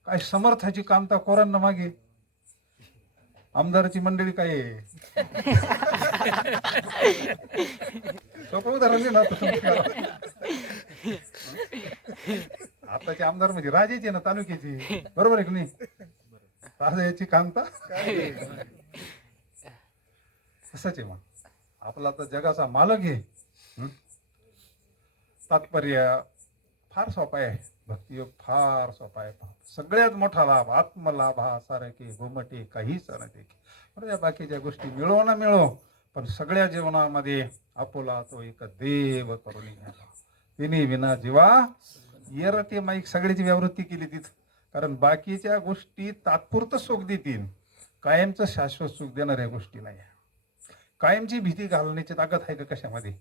काय, समर्थाची कामता कोरांना मागे. आमदाराची मंडळी काय आहे? सोपं उदाहरण दे ना आताचे आमदार म्हणजे राजाचे ना तालुक्याची, बरोबर आहे की नाही? राजाची कामता तसंच आहे. मग आपला तर जगाचा मालक आहे. तात्पर्य फार सोपा आहे. भक्तियोग फार सोपा आहे. सगळ्यात मोठा लाभ आत्मलाभ हा सारखे घुमटे काहीच नाही. या बाकीच्या गोष्टी मिळो ना मिळो, पण सगळ्या जीवनामध्ये आपुला तो एक देव करून घ्यावा. तिने विना जीवा येरते माईक सगळ्याची व्यावृत्ती केली तिथं. कारण बाकीच्या गोष्टी तात्पुरतं सुख देतील, कायमचं शाश्वत सुख देणाऱ्या गोष्टी नाही. कायमची भीती घालण्याची ताकद आहे का कशामध्ये?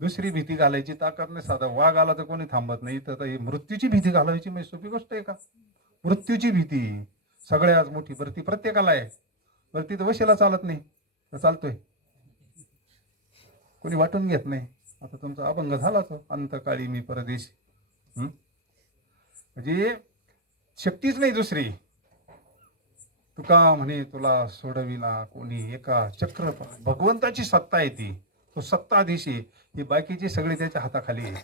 दुसरी भीती घालायची ताकद नाही. साधा वाघ आला तर कोणी थांबत नाही. तर ही मृत्यूची भीती घालायची म्हणजे सोपी गोष्ट आहे का? मृत्यूची भीती सगळ्यात मोठी. बरं ती प्रत्येकाला आहे. बरं ती तर वशीला चालत नाही तर चालतोय, कोणी वाटून घेत नाही. आता तुमचा अभंग झाला तो अंतकाळी मी परदेशी. म्हणजे शक्तीच नाही दुसरी. तुका म्हणे तुला सोडविला कोणी एका चक्र. भगवंताची सत्ता आहे ती. तो सत्ताधीशी. ही बाकीची सगळी त्याच्या हाताखाली आहे.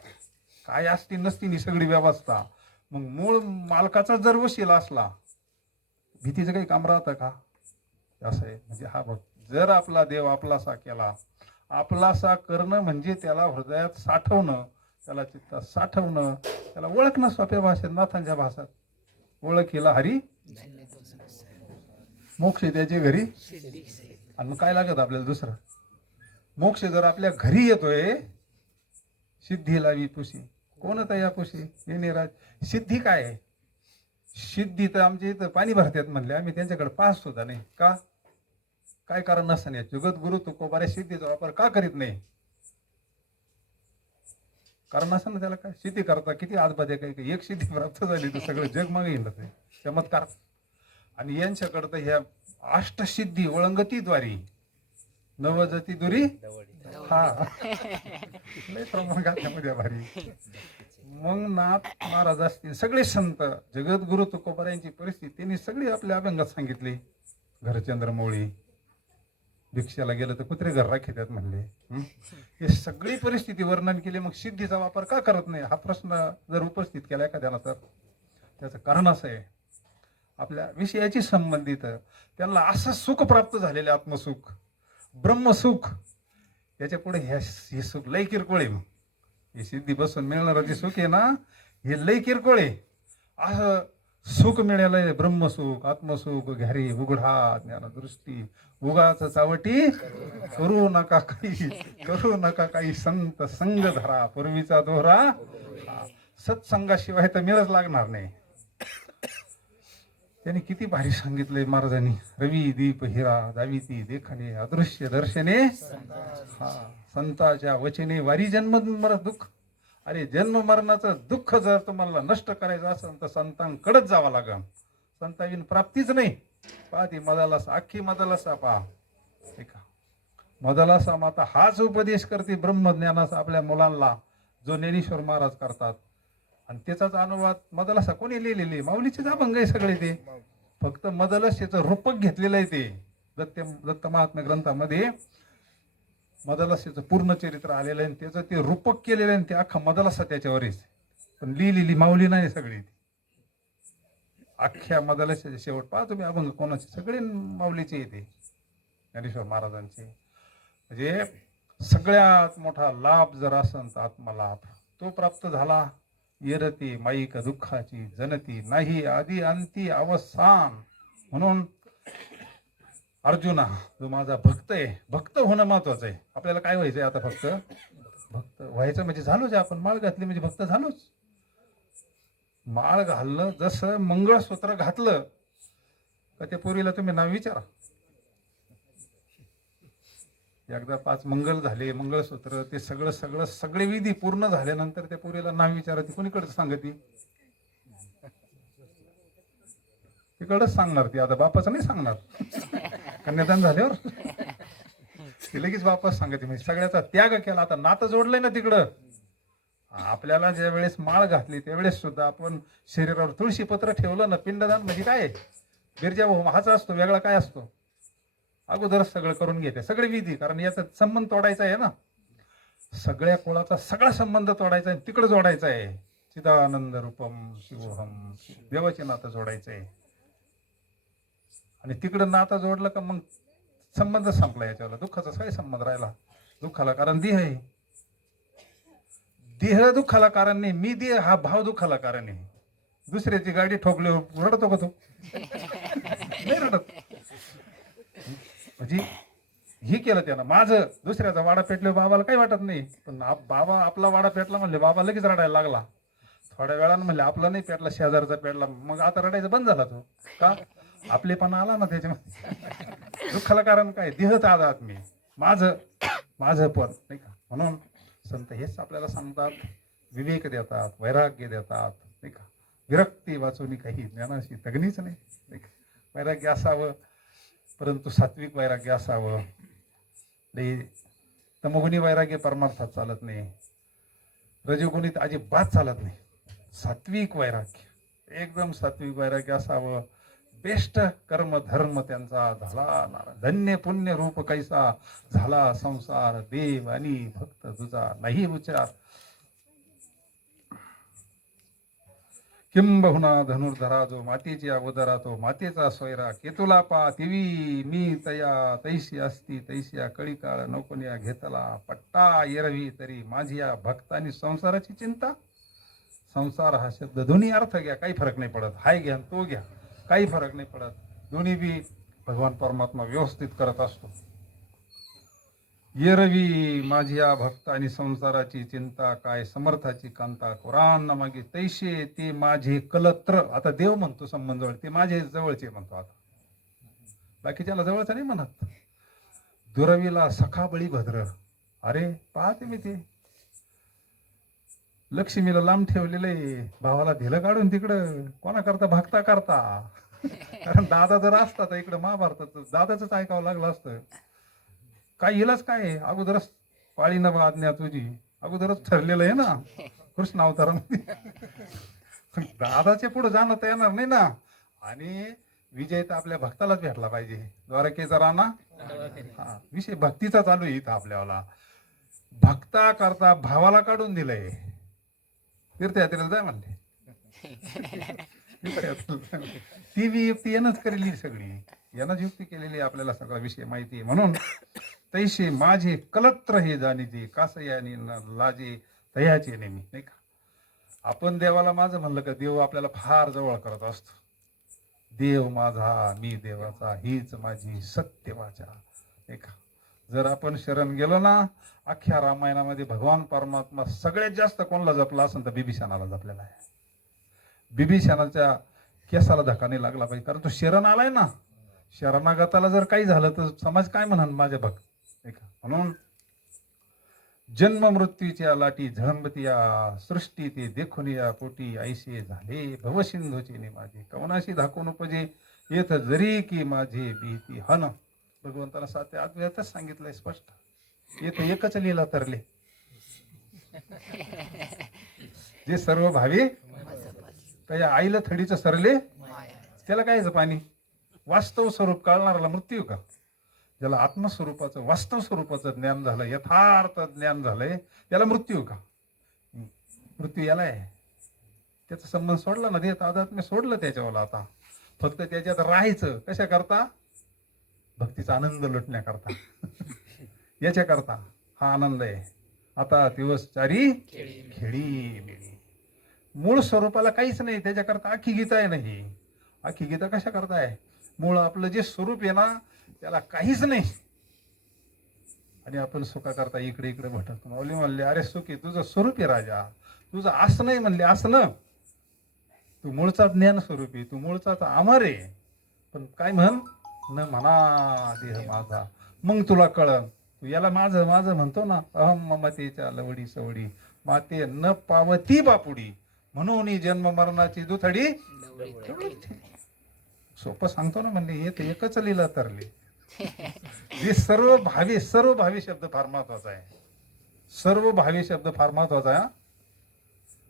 काय असती नसती ही सगळी व्यवस्था. मग मूळ मालकाचा जर वशीला असला, भीतीचं काही काम राहतं का? असं आहे. म्हणजे हा भक्त जर आपला देव आपलासा केला, आपलासा करणं म्हणजे त्याला हृदयात साठवणं, त्याला चित्तात साठवणं, त्याला ओळखणं. सोप्या भाषेत नाथांच्या भाषेत ओळखीला हरी मोक्ष त्याचे घरी. आणि मग काय लागत आपल्याला दुसरं? मोक्ष जर आपल्या घरी येतोय, सिद्धी लावी पुशी. कोणता या पुशी येणे राज. सिद्धी काय आहे? सिद्धी तर आमच्या इथं पाणी भरतात म्हणले, आम्ही त्यांच्याकडे पास सुद्धा नाही का? काय कारण नसताना जगद्गुरु तुकोबाऱ्या सिद्धीचा वापर का करीत नाही? कारण असं ना त्याला काय सिद्धी करता किती आजबाज आहे. काही एक सिद्धी प्राप्त झाली तर सगळं जग मागे येणार आहे. चमत्कार. आणि यांच्याकडं तर ह्या अष्टसिद्धी ओळंगतीद्वारी नवजती दुरी. हा लय प्रमाणामध्ये भारी. मग नाथ महाराज असतील सगळे संत जगद्गुरु तुकोबाऱ्यांची परिस्थिती त्यांनी सगळी आपल्या अभंगात सांगितली. घरचंद्रमौळी भिक्षाला गेलं तर कुत्रे घर राखीतात म्हणले. हे सगळी परिस्थिती वर्णन केली. मग सिद्धीचा वापर का करत नाही हा प्रश्न जर उपस्थित केला एखाद्याला, तर त्याचं कारण असं आहे, आपल्या विषयाची संबंधित त्यांना असं सुख प्राप्त झालेले आत्मसुख ब्रह्मसुख. त्याच्या पुढे हे सुख लय किरकोळ आहे. मग हे सिद्धी बसून मिळणारं जे सुख आहे ना, हे लय किरकोळ आहे. असं सुख मिळालंय ब्रह्मसुख आत्मसुख घ्यारी उघडा ज्ञानदृष्टी उगाच चावटी करू नका काही संत संग धरा पूर्वीचा दोहरा. सत्संगाशिवाय तर मिळच लागणार नाही. त्यांनी किती भारी सांगितलंय महाराजांनी. रवी दीप हिरा दाविती देखणे अदृश्य दर्शने. हा संताच्या वचने वारी जन्म मर दुःख. अरे जन्म मरणाचं दुःख जर तुम्हाला नष्ट करायचं असेल तर संतांकडेच जावं लागेल. संताविन प्राप्तीच नाही. पहा ती मदालासा अख्खी मदालासा पहा. मदालासा माता हाच उपदेश करते ब्रह्मज्ञानाचा आपल्या मुलांना, जो ज्ञानेश्वर महाराज करतात. आणि त्याचाच अनुवाद मदलसा कोणी लिहिलेली? माऊलीचेच अभंग आहे सगळे ते. फक्त मदलस याचं रूपक घेतलेलं आहे ते दत्त महात्म्य ग्रंथामध्ये. मदलसाचं पूर्ण चरित्र आलेलं आहे, त्याचं ते रूपक केलेलं आहे. ते अख्खा मदलसा त्याच्यावरच, पण लिहिलेली माऊली नाही सगळी. अख्ख्या मदलसाचे शेवट पहा तुम्ही अभंग कोणाचे, सगळे माऊलीचे येते ज्ञानेश्वर महाराजांचे. म्हणजे सगळ्यात मोठा लाभ जर असेल तर आत्मलाभ तो प्राप्त झाला. येरती माईक दुःखाची जनती नाही आधी अंती अवसान. म्हणून अर्जुना जो माझा भक्त आहे, भक्त होणं महत्वाचं आहे. आपल्याला काय व्हायचंय आता? फक्त भक्त व्हायचं म्हणजे झालोच आपण. माळ घातली म्हणजे भक्त झालोच. माळ घालणं जसं मंगळसूत्र घातलं का त्या पोरीला तुम्ही नाव विचारा. एकदा 5 मंगल झाले, मंगळसूत्र ते सगळं सगळं सगळे विधी पूर्ण झाल्यानंतर त्या पोरीला नाव विचारा, ती कोणीकडे सांगती? तिकडच सांगणार ती. आता बापाचं नाही सांगणार. कन्यादान झाल्यावर ती लगेच बापाच सांगते. म्हणजे सगळ्याचा त्याग केला. आता नातं जोडलंय ना तिकडं. आपल्याला ज्या वेळेस माळ घातली त्यावेळेस सुद्धा आपण शरीरावर तुळशी पत्र ठेवलं ना. पिंडदान म्हणजे काय? बिरजा हाच असतो, वेगळा काय असतो? अगोदरच सगळं करून घेते, सगळे विधी. कारण याचा संबंध तोडायचा आहे ना. सगळ्या कुळाचा सगळा संबंध तोडायचा आहे, तिकडे जोडायचा आहे. चिदानंद रूपम शिवोहम, देवाचे नातं जोडायचं आहे. आणि तिकडं नातं जोडलं का मग संबंध संपला. याच्यावर दुःखाचा काय संबंध राहिला? दुःखाला कारण देह आहे. देह दुःखाला कारण नाही, मी देह हा भाव दुःखाला कारण आहे. दुसऱ्याची गाडी ठोकली रडतो का तो? नाही रडत. म्हणजे हे केलं त्यानं. माझं दुसऱ्याचा वाडा पेटले बाबाला काही वाटत नाही, पण बाबा आपला वाडा पेटला म्हणले बाबा लगेच रडायला लागला. थोड्या वेळानं म्हणले आपला नाही पेटला, शेजारचा पेटला. मग आता रडायचं बंद झाला तो. का? आपलेपणा आला ना त्याच्यामध्ये. दुःखाला कारण काय? देहच आत्मी, माझं पण नाही का. म्हणून संत हेच आपल्याला सांगतात, विवेक देतात, वैराग्य देतात नाही का. विरक्ती वाचून काही ज्ञानाशी तगणीच नाही का. वैराग्य असावं, परंतु सात्विक वैराग्य असावं. तमोगुणी वैराग्य परमार्थात चालत नाही, रजोगुणीत अजिबात चालत नाही. सात्विक वैराग्य, एकदम सात्विक वैराग्य असावं. बेस्ट कर्म धर्म त्यांचा झाला, धन्य पुण्य रूप कैसा झाला संसार, देव आणि भक्त तुझा नाही उच्चार. किंबहुना धनुर्धरा जो मातेची अगोदरा, तो मातेचा सोयरा. केतुला पा तिवी मी तया, तैशी असती तैशिया कळी काळ नकोनिया घेतला पट्टा येरवी तरी माझी या भक्तानी संसाराची चिंता. संसार हा शब्द दोन्ही अर्थ घ्या, काही फरक नाही पडत. हाय घ्या तो घ्या, काही फरक नाही पडत. दोन्ही बी भगवान परमात्मा व्यवस्थित करत असतो. येरवी माझी या भक्त आणि संसाराची चिंता, काय समर्थाची कांता. कुराण मागे तैशे ते माझे कलत्र. आता देव म्हणतो संबंध जवळ, ते माझे जवळचे म्हणतो. आता बाकीच्याला जवळचं नाही म्हणत. दुरवीला सखा बळी भद्र. अरे पाहते मी ते लक्ष्मीला लांब ठेवलेलं आहे, भावाला ढिलं काढून तिकडं कोणा करता? भक्ता करता. कारण दादा जर असता तर इकडं महाभारतात दादाच ऐकावं लागलं असतं. काय इलाच काय? अगोदरच पाळी न आज्ञा तुझी, अगोदरच ठरलेलं आहे ना कृष्ण अवतारामध्ये. दादाच्या पुढे जाणं तर येणार नाही ना. आणि विजय तर आपल्या भक्तालाच भेटला पाहिजे. द्वारकेचा राणा, हा विषय भक्तीचा चालू आहे इथं आपल्याला. भक्ता करता भावाला काढून दिलंय. तीर्थयात्रेला जाय म्हणले, ती बी युक्ती यानंच केलेली सगळी, यानंच युक्ती केलेली. आपल्याला सगळा विषय माहिती आहे. म्हणून तैसे माझे कलत्र हे जाणीते, कासयानी लाजे तयाचे नेहमी नाही का. आपण देवाला माझं म्हणलं का देव आपल्याला फार जवळ करत असतो. देव माझा मी देवाचा, हीच माझी सत्य वाचा नाही का. जर आपण शरण गेलो ना, अख्ख्या रामायणामध्ये भगवान परमात्मा सगळ्यात जास्त कोणाला जपला असेल तर बिभीषणाला जपलेला आहे. बिभीषणाच्या केसाला धक्का नाही लागला पाहिजे, कारण तो शरण आलाय ना. शरणागताला जर काही झालं तर समाज काय म्हणाल? माझे भक्त नाही का. म्हणून जन्म मृत्यूच्या लाटी झळंबतिया, सृष्टी ते देखून या पोटी ऐसे झाले भवसिंधूची ने माझे. कवनाशी धाकून उपजे येथ जरी की माझे भीती हन. भगवंताला 7 अध्यायातच सांगितलंय स्पष्ट. येथ एकच लीला तरले, जे सर्व भावे त्या आईला थडीचं सरले, त्याला कायचं पाणी? वास्तव स्वरूप कळणाऱ्याला मृत्यू का? ज्याला आत्मस्वरूपाचं वास्तव स्वरूपाचं ज्ञान झालं, यथार्थ ज्ञान झालंय, त्याला मृत्यू का? मृत्यू याला आहे. त्याचा संबंध सोडला ना, देह तादात्म्य सोडलं त्याच्यावर. आता फक्त त्याच्यात राहायचं. कशा करता? भक्तीचा आनंद लुटण्याकरता. याच्या करता हा आनंद आहे. आता दिवस चारी खेळी मिळी. मूळ स्वरूपाला काहीच नाही, त्याच्याकरता अख्खी गीता आहे नाही. अख्खी गीता कशा करताय? मूळ आपलं जे स्वरूप आहे ना, त्याला काहीच नाही, आणि आपण सुखा करता इकडे इकडे भटकतो. माऊली म्हणले, अरे सुखी तुझं स्वरूप आहे राजा, तुझं असं नाही म्हणले, असं ना, तू मूळचा ज्ञान स्वरूपी, तू मूळचा अमर आहे, पण काय म्हण न म्हणा देह माझा, मग तुला कळन. तू याला माझं माझं म्हणतो ना, अहम ममतेच्या लवडी सवडी, माते न पावती बापुडी, म्हणून जन्म मरणाची दुथडी. सोपं सांगतो ना म्हणले, हे तर एकच लिहिलं तरले. जे सर्व भावी शब्द फार महत्वाचा आहे. सर्व भावी शब्द फार महत्वाचा आहे.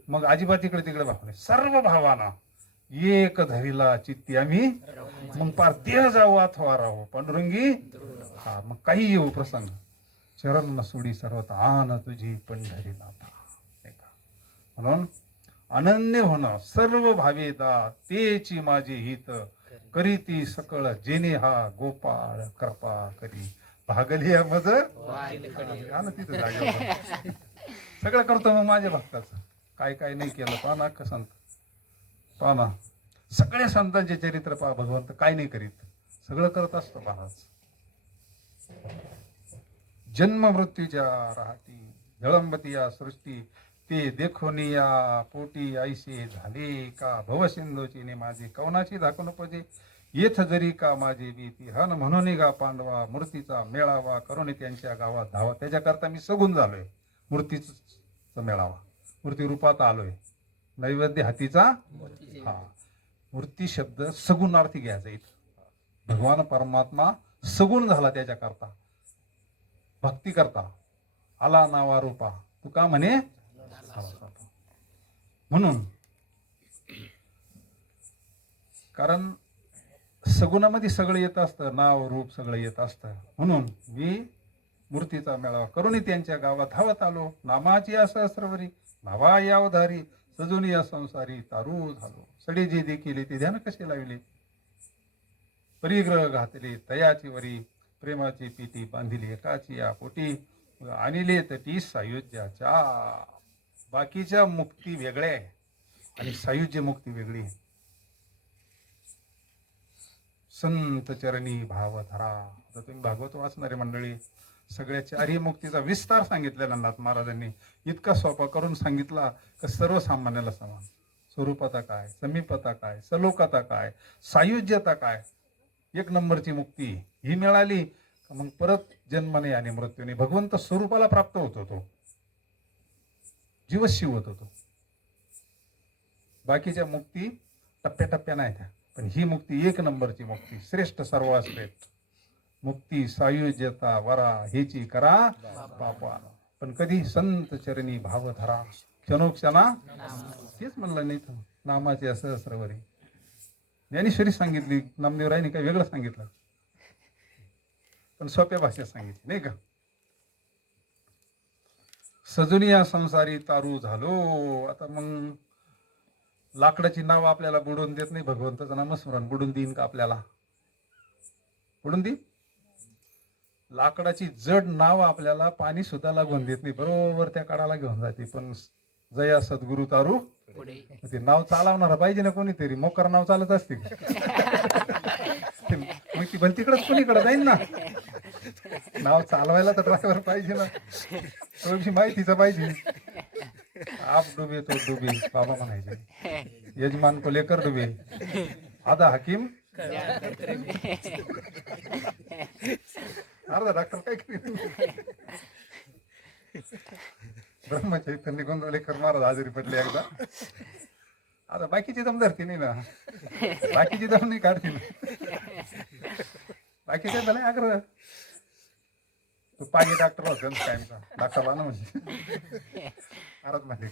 मग अजिबात इकडे तिकडे भावने सर्व भावाना एक धरीला चित्ती आम्ही, मग पार देह जाऊ अथवा राहू पांडुरंगी. हा, मग काही येऊ प्रसंग, चरण नसुडी सर्वत आन तुझी पंढरी नाथा. म्हणून अनन्य होणं सर्व भावेदा तेची माझे हित, करीती सकळ जेने हा गोपाळ कृपा करी. भागली मज तिथं जागे सगळं करतो मग माझ्या भक्ताचं. काय काय नाही केलं पाना का संत, पाना सगळ्या संतांचे चरित्र पहा, भगवंत काय नाही करीत, सगळं करत असतो महाराज. जन्म मृत्यूच्या राहती जळंबती या सृष्टी, ते देखोनी या पोटी ऐसे झाले का, भवसिंधूची ने माझी कवनाची दाखवून पजे, येथ जरी का माझी भीती, हन म्हणून गा पांडवा मूर्तीचा मेळावा, करून त्यांच्या गावात धावा. त्याच्याकरता मी सगून झालोय, मूर्तीचा मेळावा, मूर्ती रूपात आलोय, नैवेद्य हातीचा. हा, मूर्ती शब्द सगुणार्थी घ्यायचा इथं. भगवान परमात्मा सगुण झाला त्याच्याकरता, भक्ती करता आला नावा रूपा, तू का म्हणे. म्हणून कारण सगुणामध्ये सगळं येत असतं, नाव रूप सगळं येत असतं. म्हणून मी मूर्तीचा मेळावा करून त्यांच्या गावात धावत आलो, नामाची या सहस्रवरी नावा यावधारी, सजून या संसारी तारू झालो. सडे जे देखील ते ध्यान कसे लावले, परिग्रह घातले तयाची वरी, प्रेमाची पीती बांधिली एकाची या पोटी, आणले तटी सायुज्याच्या. बाकीच्या मुक्ती वेगळ्या आहे आणि सायुज्य मुक्ती वेगळी. संत चरणी भाव धरा. आता तुम्ही भागवत वाचणारे मंडळी, सगळ्या चारही मुक्तीचा विस्तार सांगितलेला नाथ महाराजांनी, इतका सोपा करून सांगितला की सर्वसामान्याला समान. स्वरूपता काय, समीपता काय, सलोकता काय, सायुज्यता काय, एक नंबरची मुक्ती ही मिळाली, मग परत जन्मने आणि मृत्यूने भगवंत स्वरूपाला प्राप्त होत होतो, जीवशिव होत होतो. बाकीच्या मुक्ती टप्प्याटप्प्या नाही त्या, पण ही मुक्ती एक नंबरची मुक्ती, श्रेष्ठ सर्वश्रेष्ठ मुक्ती. सायुज्यता वरा हेची करा पापा, पण कधी संत चरणी भाव धरा, क्षणोक्षणा. तेच म्हणलं नाही तर नामाचे सहस्रवरी. ज्ञानेश्वरी सांगितली, नामदेवरायांनी काही वेगळं सांगितलं, पण सोप्या भाषेत सांगितलं नाही का. सजुनिया संसारी तारू झालो. आता मग लाकडाची नाव आपल्याला बुडून देत नाही, भगवंताचं नामस्मरण बुडून देईन का आपल्याला, बुडून देईन. लाकडाची जड नाव आपल्याला पाणी सुद्धा लागून देत नाही, बरोबर त्या काळाला घेऊन जाते. पण जया सद्गुरु तारू, ते नाव चालवणार पाहिजे ना कोणीतरी. मोकर नाव चालत असते मग ती भल तिकडच कोणीकडे जाईन ना. नाव चालवायला तर ड्रायव्हर पाहिजे ना, थोडीशी माहितीचं पाहिजे. आप डुबे तो डुबे बाबा म्हणायचे, यजमान को लेकर डुबे, आधा हकीम अर्धा डॉक्टर काय करेल. ब्रह्मचैतन्य गोंधळेकर महाराज आजारी पडले एकदा. आता बाकीची दम धरती नाही ना, बाकीची दम नाही काढते ना, बाकीच्या झाले आग्रह. तो पाणी डॉक्टर होता कायमचा, डॉक्टर ना म्हणजे महाराज म्हणले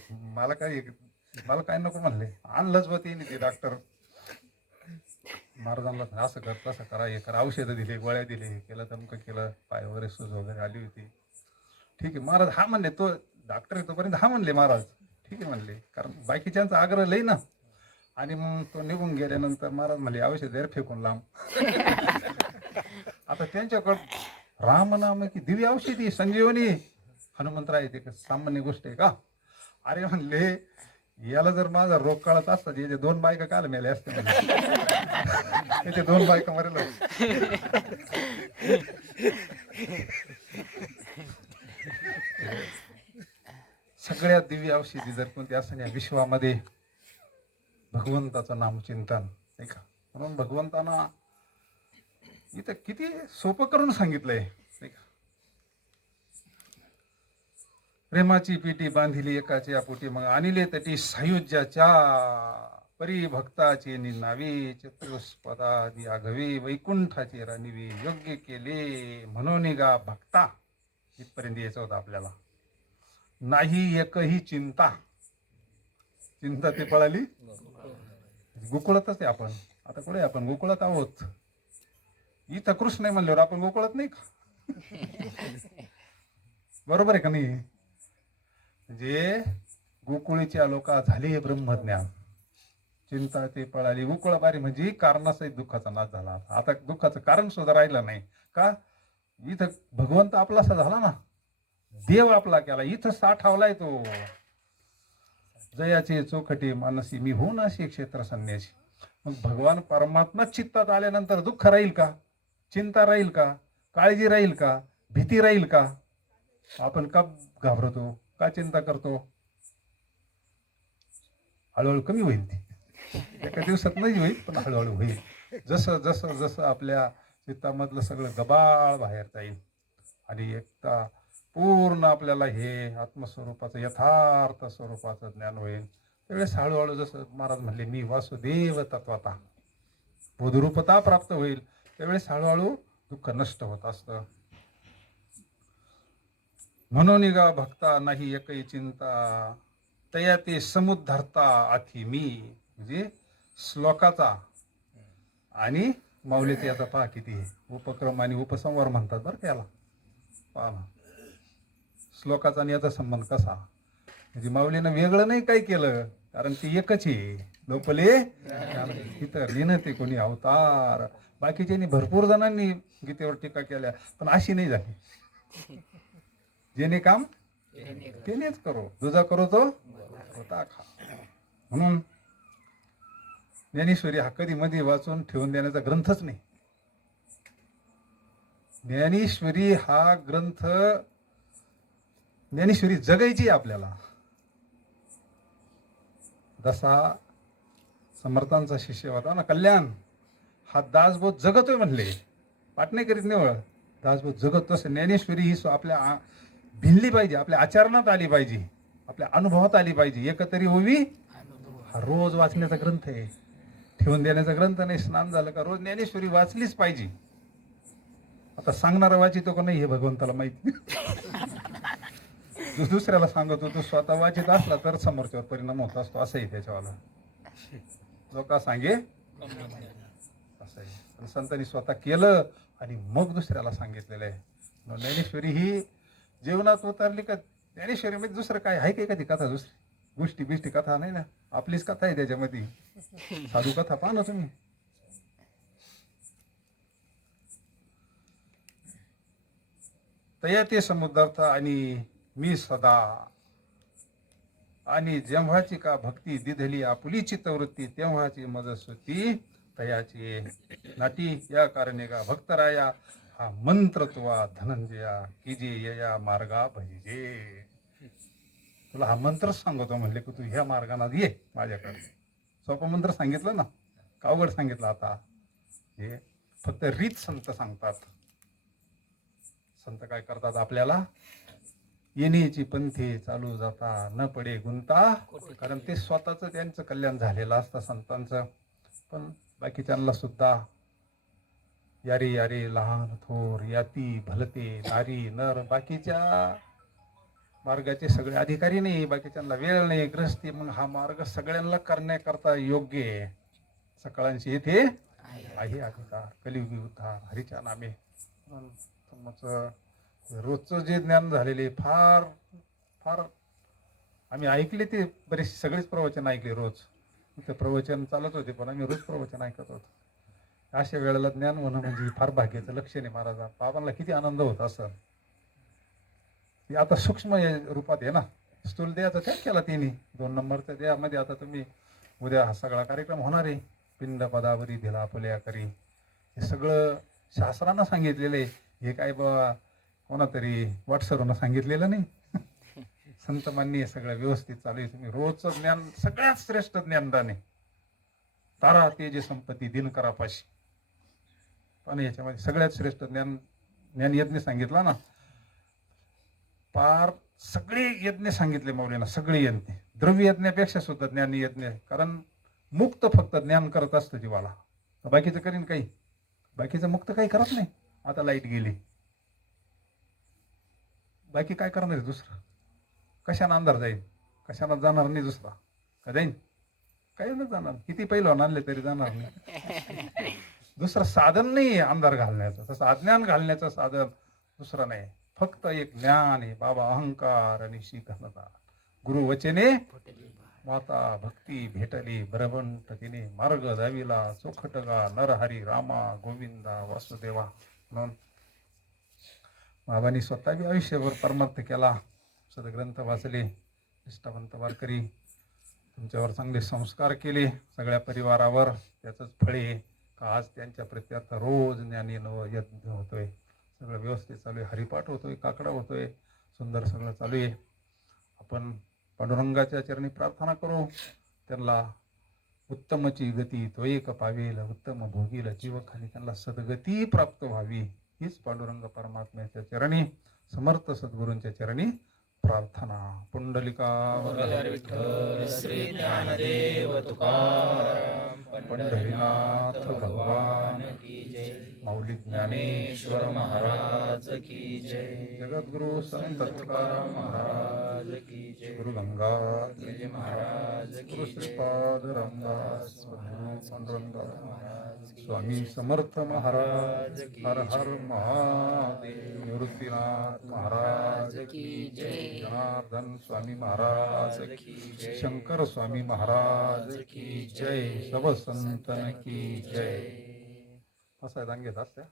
मला काय नको म्हणले, आणलंच व ते डॉक्टर. महाराजांना असं कर तसं करा, हे करा, औषधं दिले, गोळ्या दिले, केलं तमकं केलं, पाय वगैरे सूज वगैरे आली होती. ठीक आहे महाराज हा म्हणले, तो डॉक्टर येतोपर्यंत हा म्हणले महाराज ठीक आहे म्हणले, कारण बाकीच्यांचा आग्रह लई ना. आणि मग तो निघून गेल्यानंतर महाराज म्हणले औषध फेकून लांब. आता त्यांच्याकडं रामनाम की दिव्य औषधी संजीवनी हनुमंतराय, ते सामान्य गोष्ट आहे का. अरे म्हणले याला जर माझा रोग काळात असता, याचे 2 बायका काल मेले असते, याचे 2 बायका मरेल. सगळ्यात दिव्य औषधी जर कोणती असेल या विश्वामध्ये भगवंताचं नामचिंतन, नाही का? म्हणून भगवंताना इथं किती सोपं करून सांगितलंय, नाही का? प्रेमाची पिटी बांधिली एकाची पोटी, मग आणले तटी सायुज्याच्या परी भक्ताची निनावी, चतुष्पदादी आघवी वैकुंठाची राणीवी, योग्य केले म्हणून गा भक्ता. इथपर्यंत यायचं होतं आपल्याला. नाही एकही चिंता, चिंता ते पळाली गोकुळातच आहे आपण. आता कुठे आपण गोकुळात आहोत. इथं कृष्ण आहे म्हणल्यावर आपण गोकुळात नाही का? बरोबर आहे का नाही? म्हणजे गोकुळीच्या लोका झाली ब्रह्मज्ञान, चिंता ते पळाली गोकुळाबारी. म्हणजे कारणासहित दुःखाचा नाश झाला. आता दुःखाचं कारण सुद्धा राहिलं नाही का? इथं भगवंत आपलासा झाला ना, देव आपला केला. इथं साठावलाय तो. जयाचे चोखटे मानसी मी होऊन अशी क्षेत्र संन्यासी. मग भगवान परमात्मा चित्तात आल्यानंतर दुःख राहील का? चिंता राहील का? काळजी राहील का? भीती राहील का? आपण का घाबरतो? का चिंता करतो? हळूहळू कमी होईल ती. एका दिवसात नाही होईल, पण हळूहळू होईल. जसं जसं जसं आपल्या चित्तामधलं सगळं गबाळ बाहेर जाईल आणि एकदा पूर्ण आपल्याला हे आत्मस्वरूपाचं यथार्थ स्वरूपाचं ज्ञान होईल, त्यावेळेस हळूहळू जसं महाराज म्हणले मी वासुदेव तत्वता बोधरूपता प्राप्त होईल, त्यावेळेस हळूहळू दुःख नष्ट होत असतं. म्हणून गा भक्ता नाही एकही चिंता, तया ते समुद्धरता आथी मी. म्हणजे श्लोकाचा आणि माऊलीचा याचा पहा किती उपक्रम आणि उपसंहार म्हणतात बरं त्याला. पहा ना, श्लोकाचा आणि याचा संबंध कसा. म्हणजे माऊलीनं वेगळं नाही काही केलं, कारण ती एकच आहे. लोपले इथं लिहिणं ते कोणी अवतार. बाकीच्यांनी भरपूर जणांनी गीतेवर टीका केल्या, पण अशी नाही झाली. जेणे काम तेनेच करो, दुजा करो तो होता खा. म्हणून ज्ञानेश्वरी हा कधी मध्ये वाचून ठेवून देण्याचा ग्रंथच नाही. ज्ञानेश्वरी हा ग्रंथ, ज्ञानेश्वरी जगायची आपल्याला. जसा समर्थांचा शिष्य होता ना कल्याण, हा दासबोध जगतोय म्हणले, पाठ नाही करीत निवळ. दासबोध जगत. तसं ज्ञानेश्वरी ही आपल्या भिनली पाहिजे, आपल्या आचरणात आली पाहिजे, आपल्या अनुभवात आली पाहिजे. एकतरी होवी हा रोज वाचण्याचा ग्रंथ आहे, ठेवून देण्याचा ग्रंथ नाही. स्नान झालं का रोज ज्ञानेश्वरी वाचलीच पाहिजे. आता सांगणारा वाचितो का नाही हे भगवंताला माहित नाही. दुसऱ्याला सांगत होतो, स्वतः वाचित असला तर समोरच्यावर परिणाम होत असतो. असंही त्याच्यावाला लोक सांगे असं आहे. पण संतांनी स्वतः केलं आणि मग दुसऱ्याला सांगितलेलं आहे. ज्ञानेश्वरी ही जीवनात उतरली का? ज्ञानेश्वरी मध्ये दुसरं काय आहे का? ती कथा दुसरी गोष्टी बिष्टी कथा नाही ना, आपलीच कथा आहे त्याच्यामध्ये. साधू कथा पहा ना तुम्ही. तया ते समुद्रार्थ आणि मी सदा, आणि जेव्हाची का भक्ती दिधली आपुली चित्तवृत्ती, तेव्हाची मजस्वती तयाची नाटी. या कारणे का भक्तराया हा मंत्र तुवा धनंजया, कीजे यया मार्गा भजिजे. तुला हा मंत्र सांगतो म्हणले की तू ह्या मार्गाने ये माझ्याकडे. सोपं मंत्र सांगितलं ना, का अवघड सांगितलं? आता हे फक्त रीत संत सांगतात. संत काय करतात? आपल्याला येण्याची पंथे चालू जाता न पडे गुंता, कारण ते स्वतःच त्यांचं कल्याण झालेलं असतं संतांचं. पण बाकीच्यांना सुद्धा यारे यारे लहान थोर याती भलते नारी नर, बाकीच्या मार्गाचे सगळे अधिकारी नाही, बाकीच्यांना वेळ नाही, ग्रस्ती. मग हा मार्ग सगळ्यांना करण्याकरता योग्य आहे. सकाळांची येथे आहे अधिकार, कलियुगी उद्धार हरीच्या नामे. रोजचं जे ज्ञान झालेले फार फार आम्ही ऐकले, ते बरेच सगळेच प्रवचन ऐकले रोज. ते प्रवचन चालत होते पण आम्ही रोज प्रवचन ऐकत होतो. अशा वेळेला ज्ञान होणं म्हणजे फार भाग्याचं लक्षण आहे. महाराजा बाबांना किती आनंद होत असं. आता सूक्ष्म रूपात आहे ना, स्थूल देहाचा त्याग केला तिने. 2 नंबरच्या देहामध्ये आता तुम्ही उद्या हा सगळा कार्यक्रम होणार आहे. पिंड पदावरी दिला फुल्या करी, हे सगळं शास्त्रानं सांगितलेलं आहे. हे काय बा कोणातरी वाटसरूनं सांगितलेलं नाही. संत मान्य सगळं व्यवस्थित चालू आहे. तुम्ही रोजचं ज्ञान सगळ्यात श्रेष्ठ ज्ञानदान आहे. तारा तेज संपत्ती दिनकरापाशी. पण याच्यामध्ये सगळ्यात श्रेष्ठ ज्ञान ज्ञान यज्ञ सांगितला ना, पार सगळे यज्ञ सांगितले मौलीना, सगळे यज्ञ. द्रव्य यज्ञापेक्षा सुद्धा ज्ञान यज्ञ आहे. कारण मुक्त फक्त ज्ञान करत असतं जीवाला, बाकीचं करीन काही. बाकीचं मुक्त काही करत नाही. आता लाईट गेली, बाकी काय करणार आहे दुसरं? कशाने अंधार जाईल? कशाने जाणार नाही दुसरा? का जाईन? काही नाही जाणार. किती पहिलवान आणले तरी जाणार नाही. दुसरं साधन नाही अंधार घालण्याचं. तसं अज्ञान घालण्याचं साधन दुसरं नाही. फक्त एक ज्ञान आहे. बाबा अहंकार आणि शिकणता गुरु वचने माता भक्ती भेटली बरबंट तिने मार्ग दाविला चोखटगा नरहरी रामा गोविंदा वासुदेवा. म्हणून बाबांनी स्वतः बी आयुष्यभर परमार्थ केला. सदग्रंथ वाचले, निष्ठावंत वारकरी तुमच्यावर चांगले संस्कार केले सगळ्या परिवारावर. त्याचंच फळे का आज त्यांच्या प्रत्यात रोज ज्ञानी यज्ञ होतोय. सगळं व्यवस्थित चालू आहे. हरिपाठ होतोय, काकडा होतोय, सुंदर सगळं चालू आहे. आपण पांडुरंगाच्या चरणी प्रार्थना करू. त्यांना उत्तमची गती तो एक पावेल, उत्तम भोगील जीवखाली त्यांना सद्गती प्राप्त व्हावी हीच पांडुरंग परमात्म्याच्या चरणी, समर्थ सद्गुरूंच्या चरणी प्रार्थना. पुंडलिका विठ्ठल श्री ज्ञानदेव तुकाराम पंढरीनाथ भगवान की जय. माऊली ज्ञानेश्वर महाराज की जय. जगद्गुरु संत तुकाराम महाराज की जय. गुरु गंगाधरजी महाराज गुरु की जय. श्रीपाद रामदास पांडुरंग महाराज की स्वामी समर्थ महाराज हर हर महादेव. निवृत्तीनाथ महाराज की जय. जनार्दन स्वामी महाराज की जय. शंकर स्वामी महाराज की जय. सब संतन की जय. असं आहे, दांगे दास त्या.